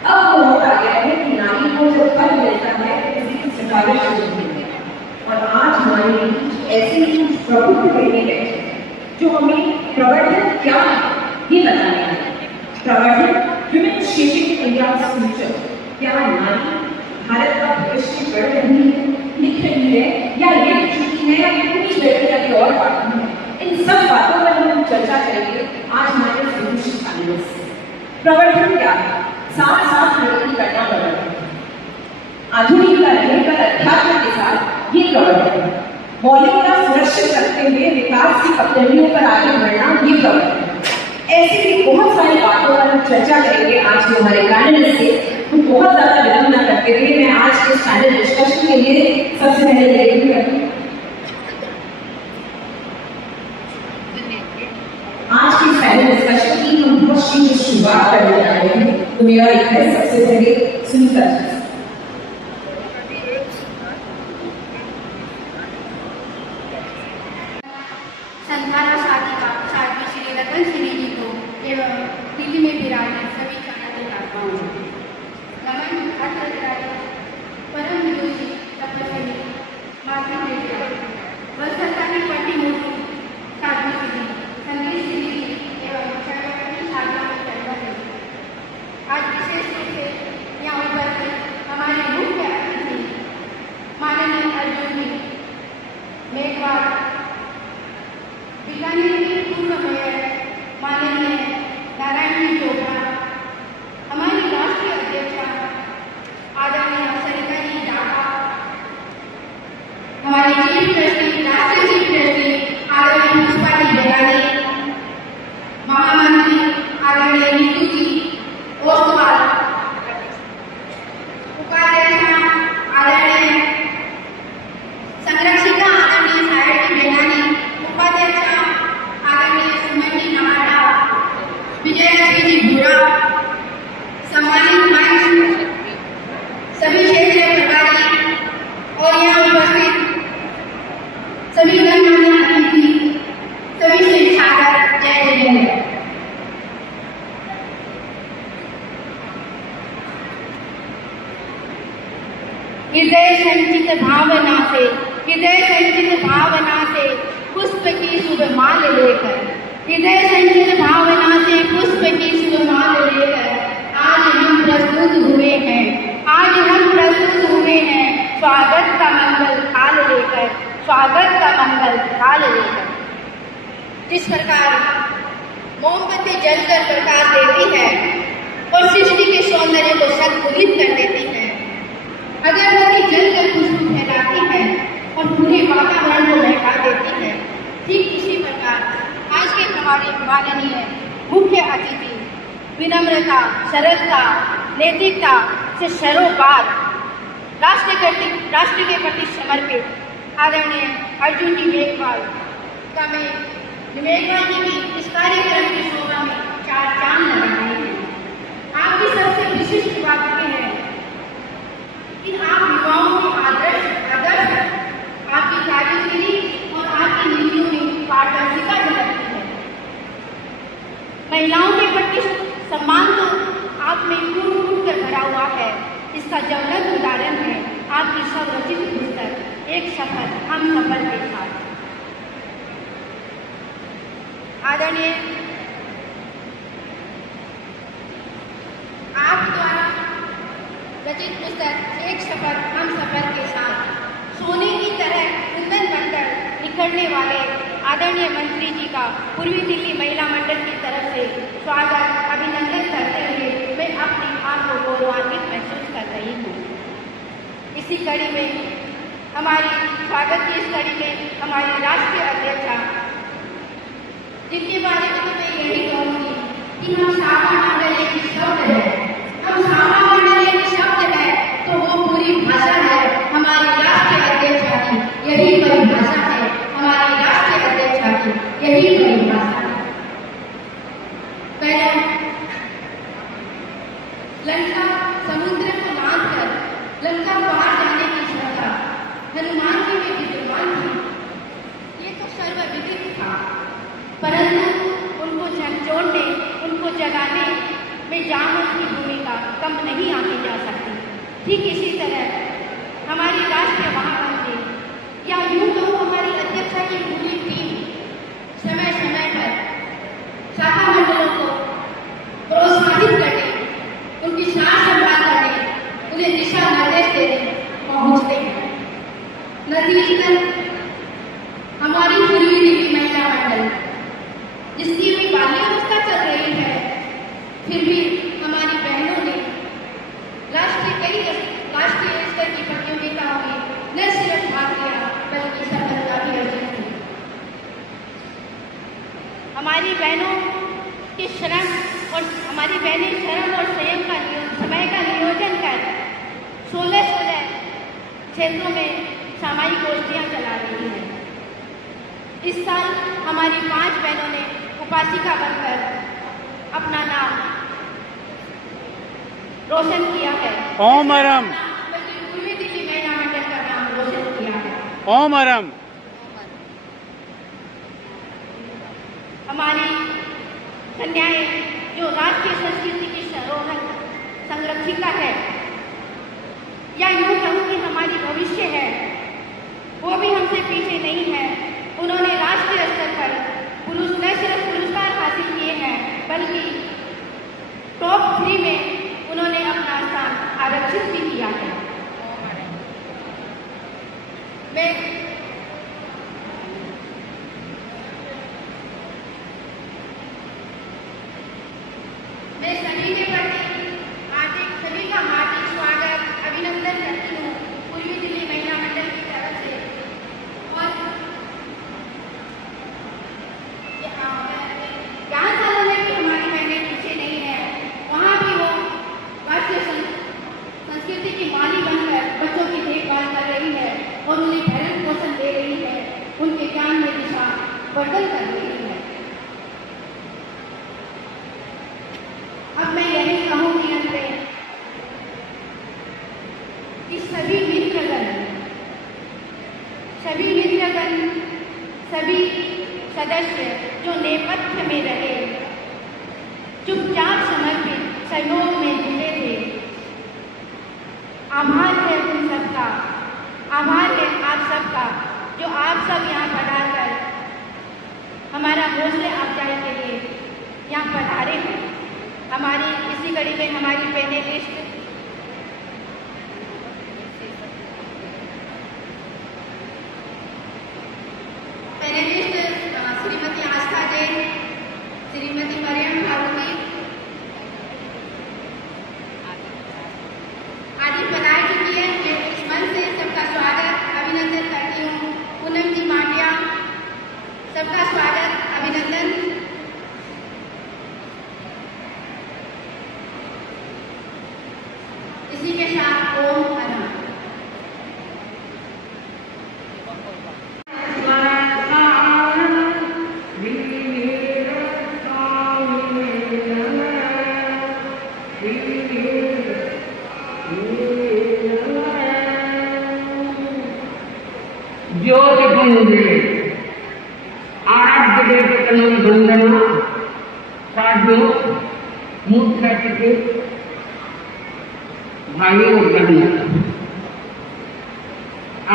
अब वो वक्त आ गया है कि नारी को जो पद मिलता है किसी की सिफारिश नहीं है। और आज हमारे बीच ऐसे ही प्रबुद्ध बेटे बैठे जो हमें प्रवर्धन क्या है ये बताने हैं। प्रवर्धन विमेन शेपिंग इंडियाज फ्यूचर, क्या नारी भारत का भविष्य बढ़ रही है, लिख रही है, या लिख चुकी है, या कितनी बेटी अभी और बाकी है, इन सब बातों पर हम चर्चा करेंगे आज हमारे सदस्य पैनल से। प्रवर्धन क्या है? साथ साथ प्रगति करना प्रवर्धन। आधुनिकता रहने पर अध्यात्म के साथ ये प्रवर्धन। मौलिकता सुरक्षित रखते हुए विकास की पगडंडियों पर आगे बढ़ना ये प्रवर्धन। ऐसी ही बहुत सारी बातों पर हम चर्चा करेंगे आज के हमारे पैनल से। तो बहुत ज्यादा विलंब न करते हुए मैं आज के पैनल डिस्कशन के लिए सबसे पहले लेकर आज की पैनल डिस्कशन की हम बहुत शीघ्र शुरुआत करने जा रहे हैं। तो मेरा एक है सबसे पहले सुनीता जी। संध्यारा साध्वी श्री रतन श्री जी को एवं दिल्ली में विराजित सभी चाणक्य दाताओं नमन अर्थराज परम विदुषी तपस्वी माता देवी वत्सलता की पट्टी मूर्ति साध्वी श्री संगीत श्री जी एवं सर्वपति साधना में चलता है। आज विशेष रूप से यहाँ उपस्थित हमारे मुख्य अतिथि माननीय अर्जुन जी मेघवाल, बीकानेर के पूर्व मेयर माननीय नारायण जी चोपड़ा, हमारी राष्ट्रीय अध्यक्षा आदरणीय सरिता जी डाका, हमारी चीफ ट्रस्टी राष्ट्रीय चीफ ट्रस्टी आदरणीय पुष्पा जी बेलानी, महामंत्री आदरणीय नीतू जी ओसवाल, उपाध्यक्षा आदरणीय संरक्षिका आदरणीय सायर जी बेलानी, उपाध्यक्षा आदरणीय सुमन जी नवाड़ा, विजयलक्ष्मी जी भूरा, सम्मानित मंच, सभी क्षेत्रीय प्रभारी और यहाँ उपस्थित सभी गणमान्य अतिथि, सभी शिक्षागण, जय जय। हृदय संचित भावना से, हृदय संचित भावना से पुष्प की शुभ माल लेकर, हृदय संचित भावना से पुष्प की शुभ माल लेकर आज हम प्रस्तुत हुए हैं, आज हम प्रस्तुत हुए हैं स्वागत का मंगल थाल लेकर, स्वागत का मंगल थाल लेकर। जिस प्रकार मोमबत्ती जलकर प्रकाश देती है और सृष्टि के सौंदर्य को सद्गुणित कर देती है, अगरबत्ती जलकर खुशबू फैलाती है और पूरे वातावरण को महका देती है, ठीक इसी प्रकार आज के हमारे माननीय मुख्य अतिथि विनम्रता, सरलता, नैतिकता से सरोकार राष्ट्र के प्रति समर्पित आदरणीय अर्जुन जी मेघवाल का मैं मेघवाल जी की इस कार्यक्रम की शोभा में चार चांद लगाए हैं। आपकी सबसे विशिष्ट बात यह है कि आप युवाओं के आदर्श आपकी कार्यशैली और आपकी नीतियों में पारदर्शिता झलकती है। महिलाओं के प्रति सम्मान तो आप में कूट कर भरा हुआ है। इसका ज्वलंत उदाहरण है आपकी स्वरचित पुस्तक एक सफर हम सफर के साथ। आदरणीय आप द्वारा रचित पुस्तक एक सफर हम सफर के साथ सोने की तरह कुंदन बनकर निखरने वाले आदरणीय मंत्री जी का पूर्वी दिल्ली महिला मंडल की तरफ से स्वागत, अभिनंदन इसी कड़ी में हमारी स्वागत की इस कड़ी में हमारी राष्ट्रीय अध्यक्षा, जिनके बारे में तो मैं यही कहूँगी कि हम सामा मंडल एक शब्द है, हम सामा मंडल एक शब्द है तो वो पूरी भाषा है हमारी राष्ट्रीय अध्यक्षा की, यही परिभाषा है हमारी राष्ट्रीय अध्यक्षा की, यही परिभाषा है। पहले लंका समुद्र को लांघ कर लंका पार जाने की क्षमता हनुमान जी में विद्यमान थी, ये तो सर्वविदित था, परंतु उनको झकझोरने, उनको जगाने में जामवंत की भूमिका कम नहीं आती जा सकती। ठीक इसी तरह हमारी राष्ट्रीय महामंत्री या यूं तो हमारी अध्यक्षा की पूरी टीम समय समय पर शाखा मंडलों को प्रोत्साहित करने, उनकी सार संभाल करने, उन्हें दिशा निर्देश देने पहुंचते हैं। नतीजतन हमारी पूर्वी दिल्ली महिला मंडल जिसकी भी बाल्यावस्था चल रही है, फिर भी हमारी बहनों ने राष्ट्रीय स्तर की प्रतियोगिताओं में न सिर्फ भाग लिया बल्कि सफलता भी अर्जित की। हमारी बहनों के श्रम और हमारी बहनें श्रम और संयम का समय का नियोजन कर 16 क्षेत्रों में सामायिक गोष्ठियां चला रही हैं। इस साल हमारी 5 बहनों ने उपासिका बनकर अपना नाम रोशन किया है। ओम अरम, पूर्वी दिल्ली महिला मंडल का नाम रोशन किया है। ओम अरम। हमारी कन्याएं जो राष्ट्रीय संस्कृति की सरोहर संरक्षिका है, या यूं कहूं कि हमारी भविष्य है, वो भी हमसे पीछे नहीं है। उन्होंने राष्ट्रीय स्तर पर न सिर्फ पुरस्कार हासिल किए हैं बल्कि टॉप 3 में उन्होंने अपना स्थान आरक्षित भी किया है। मैं सभी के प्रति सभी का हार्दिक स्वागत, अभिनंदन करती हूँ पूर्वी दिल्ली महिला मंडल की तरफ से। और यहाँ सालों में भी हमारी बहनें पीछे नहीं है, वहाँ भी वो राष्ट्रीय संस्कृति की माली बनकर बच्चों की देखभाल कर रही है और उन्हें भरण पोषण दे रही है, उनके ज्ञान में दिशा वर्धन कर रही है। अब मैं यही कहूँगी अंत में कि सभी मित्रगण, सभी सदस्य जो नेपथ्य में रहे, चुपचाप समर्पित सहयोग में जुटे थे, आभार है उन सबका, आभार है आप सबका जो आप सब यहाँ पधार कर हमारा हौसले अफजाई के लिए यहाँ पधारे हैं। हमारी इसी कड़ी में हमारी पैनलिस्ट श्रीमती आस्था जैन, श्रीमती मरियम फारूकी आदि पधार चुकी है। मैं इस मंच से सबका स्वागत, अभिनंदन करती हूँ। पूनम जी मांडिया, सबका स्वागत, अभिनंदन। इसी के साथ ओम अरम। ज्योति पुंजे आराध्य देवतनम वंदना साधु मुद्रा के भाइयों और बहनों,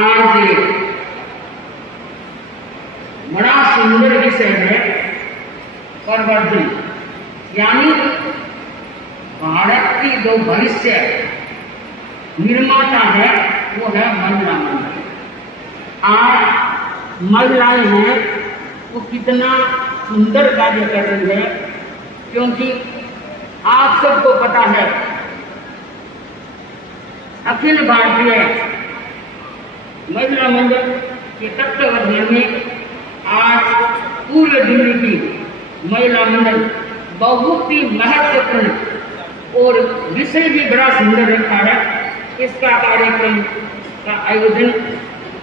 आज बड़ा सुंदर विषय है प्रवर्धन, यानी भारत की जो भविष्य निर्माता है वो है महिला मंडल। आज महिलाएं हैं वो कितना सुंदर कार्य कर रही है, क्योंकि आप सबको पता है अखिल भारतीय महिला मंडल के तत्वावधान में आज पूरे दिल्ली की महिला मंडल बहुत ही महत्वपूर्ण और विषय भी बड़ा सुंदर रखा है। इसका कार्यक्रम का आयोजन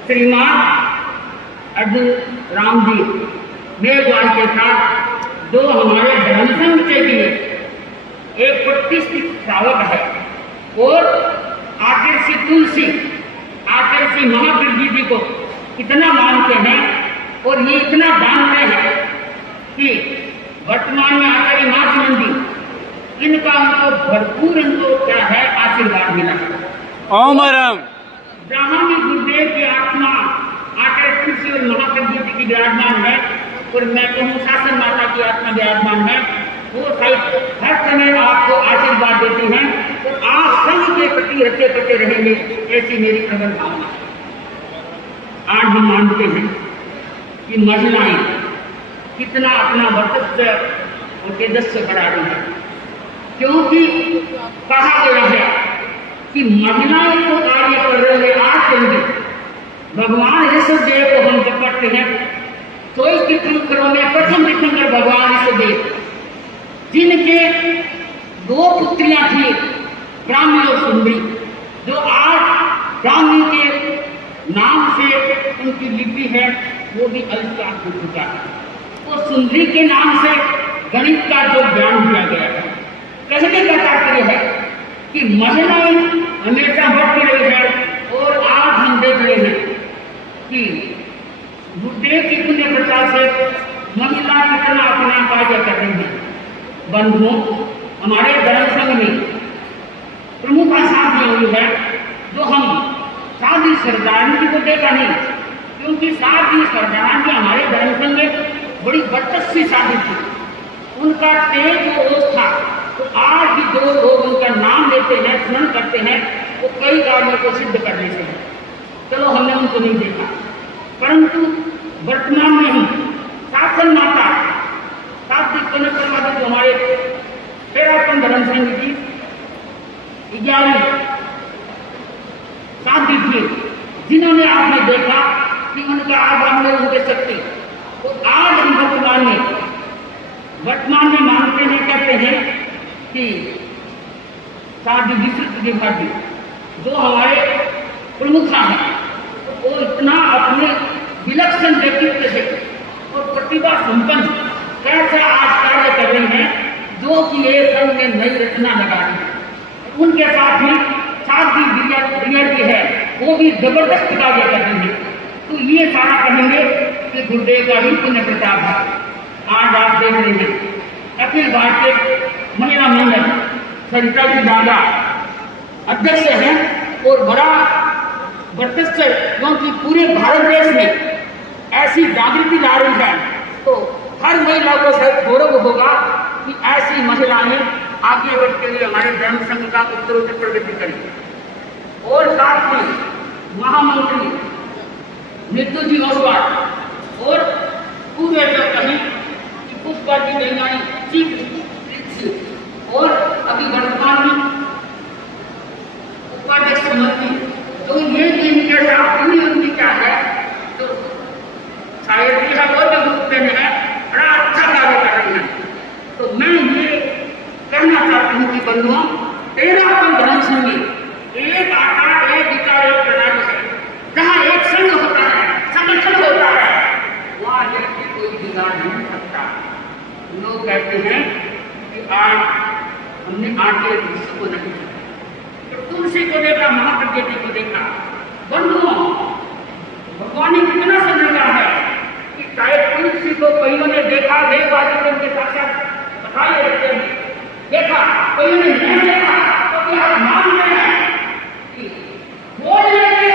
श्रीमान अर्जुन राम जी मेघवाल के साथ, जो हमारे धर्म संघ के लिए एक प्रतिष्ठित श्रावक है और आचार्य श्री तुलसी आचार्य श्री महावीर जी को इतना मानते हैं और ये इतना जानते हैं कि वर्तमान में आचार्य माधवन जी इनका उनको भरपूर इनको क्या है आशीर्वाद मिला। ओम राम। जहाँ भी गुरुदेव की आत्मा आचार्य तुलसी और महावीर जी की विराजमान है और मैं कहूँ शासन माता की आत्मा विराजमान है, वो हर समय आपको आशीर्वाद देती हैं और आप संघ के प्रति रचे पचे रहेंगे, ऐसी मेरी प्रबल भावना। आज हम मानते हैं कि महिलाएं कितना अपना वर्चस्व और तेजस्व बढ़ा रही है, क्योंकि कहा गया है कि महिलाएं तो कार्य कर रहे हैं। आज चलिए भगवान ऋषभदेव को हम जब पढ़ते हैं तो इस तीर्थंकरों में प्रथम तीर्थंकर भगवान ऋषभदेव, जिनके दो पुत्रियां थी ब्राह्मी और सुंदरी, जो आज ब्राह्मी के नाम से उनकी लिपि है वो भी अविष्कार हो चुका है। तो सुंदरी के नाम से गणित का जो ज्ञान दिया गया है, कहने का तात्पर्य है कि महिलाएं हमेशा बढ़ती रही है और आज हम देख रहे हैं कि गुरुदेव की पुण्य प्रचार से महिला कितना अपना कार्य कर रही है। बंधुओं, हमारे धर्म संघ में प्रमुख साधना हुई है जो हम साध्वी सरदारन जी को देखा नहीं, क्योंकि साध्वी सरदारन जी हमारे धर्म संघ में बड़ी वर्चस्वी साधु थी, उनका तेज ओज था। तो आज भी जो लोग उनका नाम लेते हैं, स्मरण करते हैं, वो कई कार्यों को सिद्ध करने से है। चलो हमने उनको नहीं देखा, परंतु वर्तमान में ही शासन माता साध्वी कनक जो हमारे तेरापन धर्म संघ की 11वीं साध्वी थी, जिन्होंने आपने देखा कि उनका आगमन में उनके शक्ति, तो आज हम वर्तमान में मानते हैं, कहते हैं कि साध्वी विशिष्ट त्रिपाठी जो हमारे प्रमुख हैं, वो इतना अपने विलक्षण व्यक्तित्व से और प्रतिभा संपन्न कैसे आज कार्य कर रहे हैं, जो कि ये संघ में नई रचना लगा रही है। उनके साथ ही साध्वी दिया भी है, वो भी जबरदस्त कार्य कर रही है। तो ये सारा कहेंगे कि गुरुदेव का ही पुण्य प्रताप है। आज आप देख रहे हैं अखिल भारतीय महिला मंडल सरिता जी दादा अध्यक्ष हैं और बड़ा वर्चस्व, क्योंकि पूरे भारत देश में ऐसी जागृति ला रही है, तो हर महिला को शायद गौरव होगा कि ऐसी महिलाएं आगे बढ़ते हुए हमारे धर्म संघ का उत्तरोत्तर प्रगति करें। और साथ ही महामंत्री मृत्यु जी ओसवाल और पूरे जो कहीं पुष्पा जी बेंगाई चीफ और अभी वर्तमान में उपाध्यक्ष मंत्री, तो ये इनके साथ उनकी क्या है, तो शायद यह और रूप में है बड़ा अच्छा कार्य कर रही है। तो मैं ये कहना चाहती हूँ कि बंधुओं, तेरापन धर्म संघ एक आकार, एक विचार, एक प्रणाली है। जहाँ एक संघ होता है, संगठन होता है, वहाँ व्यक्ति कोई बिगाड़ नहीं सकता। लोग कहते हैं कि आज हमने आगे विश्व को नहीं देखा, तो तुलसी को देखा, महाप्रज्ञा जी को देखा। बंधुओं, भगवान ने कितना समझा है कि चाहे तुलसी को कईयों ने देखा, देखवादी उनके साक्षात बताए रहते हैं, देखा, कईयों ने नहीं देखा, तो क्या मान रहे हैं कि बोलने के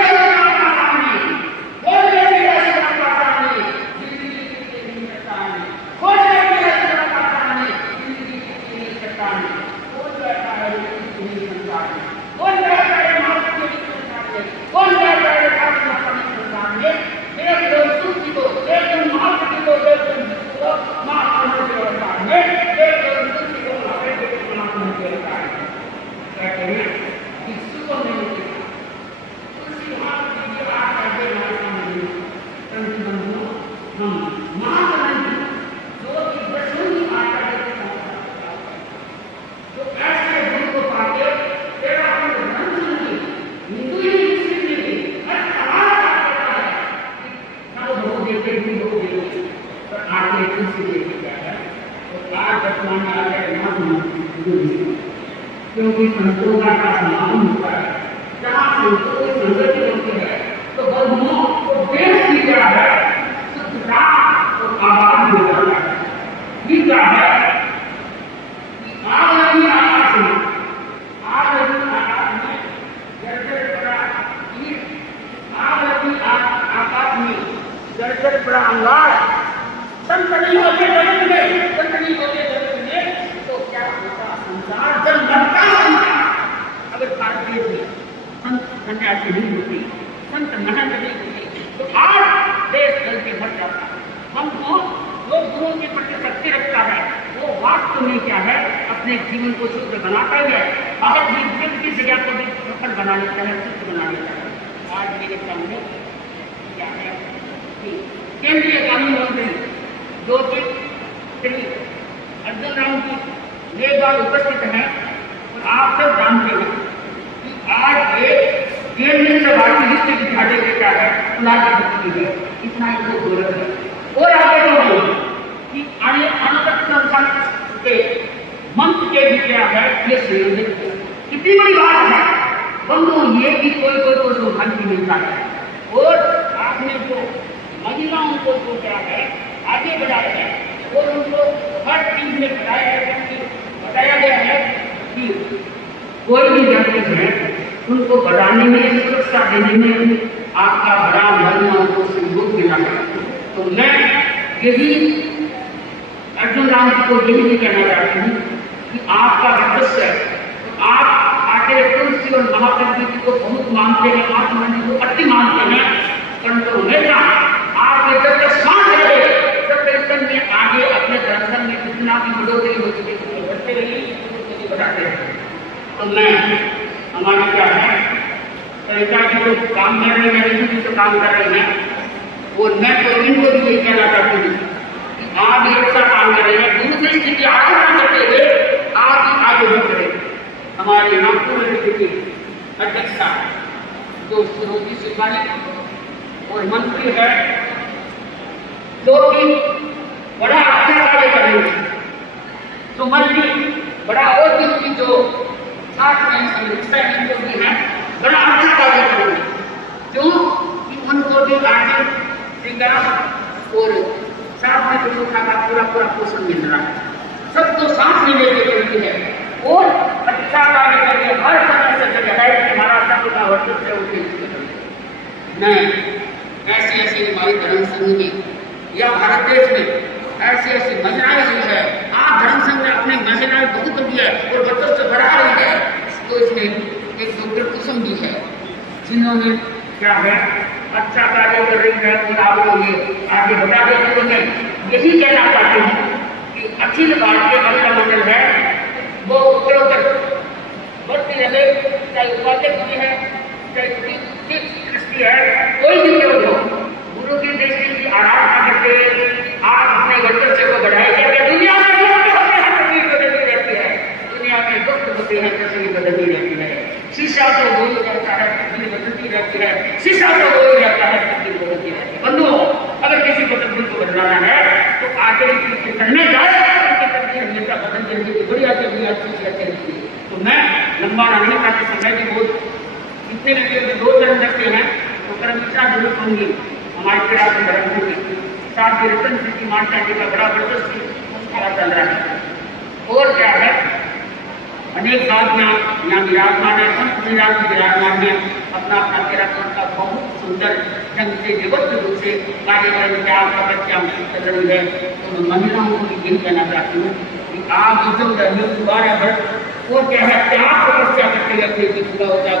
क्योंकि संतों का सम्मान होता है। जहाँ संतों की संगति होती है तो बंधुओं को देश की क्या है शुद्धता और आवाज हो जाता है। ये क्या है आग लगी आकाश में, आग लगी आकाश में, जर्जर पड़ा आग लगी आकाश में, जर्जर पड़ा अंगार, संत नहीं होते जगत में, संत नहीं होते जगत में, तो क्या होता संसार जब मरता संसार। अगर भारतीय में संत सन्यासी नहीं होती, संत महंत नहीं होती, तो आज देश जल के भर जाता। हमको जो गुरुओं के प्रति शक्ति रखता है वो वास्तव में क्या है अपने जीवन को शुद्ध बनाता है और जीवन की जगह को भी सफल बना लेता है, शुद्ध बना लेता है। आज मेरे सामने क्या है कि केंद्रीय कानून मंत्री जो कि श्री अर्जुन राम जी मेघवाल उपस्थित हैं और आप सब जानते हैं कि आज एक केंद्रीय सभा की हिस्से दिखा देता है भक्ति है, इतना इनको गौरव है। और आगे तो कि अनागत संस्थान के मंत्र के भी क्या है ये संयोजित कितनी बड़ी बात है बंधु। ये भी कोई को सौभाग्य मिलता है और आपने जो महिलाओं को जो क्या है आगे बढ़ाया है और उनको हर चीज में बताया गया है कि कोई भी व्यक्ति है उनको बढ़ाने में सुरक्षा देने में आपका बड़ा मन को सहयोग देना है। तो मैं यही अर्जुन राम जी को यही भी कहना चाहती हूँ कि आपका वर्चस्व है तो आप आगे तुलसी और महाप्रभु जी को बहुत मानते हैं, आत्मनि को अति मानते हैं, परंतु हमेशा आपके जब तक सांस रहे तब तक में आगे अपने दर्शन में कितना भी बढ़ोतरी होती है बढ़ते रहिए बढ़ाते हैं। तो मैं हमारी क्या है परिता जी जो काम कर रहे हैं जी तो काम कर रहे हैं और मैं तो इनको भी यही कहना चाहती हूँ कि आप भी अच्छा काम कर रहे हैं, दूसरी स्थिति आराधना करते हुए आप भी आगे बढ़ रहे। हमारे नागपुर जिले की अध्यक्षा जो श्रीमती शिवानी और मंत्री है जो कि बड़ा अच्छा कार्य कर रही है, सुमन जी बड़ा और भी जो साथ में जो भी है बड़ा अच्छा कार्य कर रही है जो कि उनको जो आर्थिक और साथ में जो का पूरा पोषण मिल रहा है, सबको साथ में लेके चलती है और अच्छा कार्य करके हर समय से जगह है कि हमारा सब का वर्चस्व है उनके। मैं ऐसी हमारी धर्म संघ में या भारत देश में ऐसी महिलाएं हुई है, आप धर्म संघ में अपने महिलाएं बहुत भी है और वर्चस्व बढ़ा रही है। तो इसमें एक डॉक्टर कुसुम भी है जिन्होंने क्या है अच्छा कार्य कर रही है और आपको ये आगे बढ़ा देते तो मैं यही कहना चाहती हूँ कि अखिल भारतीय महिला मंडल है वो उत्तरोत्तर बढ़ती रहे, चाहे उपाध्यक्ष भी है चाहे दृष्टि है, कोई भी विरोध हो गुरु की दृष्टि की आराधना करते आप अपने वर्चस्व को बढ़ाए जाते। दुनिया में बदलती रहती है, दुनिया में दुख होते हैं तस्वीर बदलती रहती है, शीशा तो वही रहता है तस्वीर बदलती रहती है, शीशा तो वही रहता है तस्वीर बदलती रहती है। बंधुओं अगर किसी को तस्वीर को बदलाना है तो आगे करने जाए उनकी तस्वीर हमेशा बदलती रहती है, बढ़िया से बढ़िया चीज रहती है। तो मैं लंबा रहने का समय भी बहुत इतने लगे दो चरण रखते हैं तो कर्मचारी जरूर होंगी हमारे प्रयास धर्म में साथ ही रतन सिंह की माता जी का बड़ा वर्चस्व चल रहा है। और क्या है अनेक साधना यहाँ विराजमान है, संत विराजमान है, अपना अपना तेरा का बहुत सुंदर ढंग से व्यवस्थित रूप से कार्यक्रम क्या तपस्या कर रही है। तो मैं महिलाओं को भी यही कहना चाहती हूँ कि आप जो दोबारा भर और क्या है त्याग तपस्या करते रहते पूरा होता है।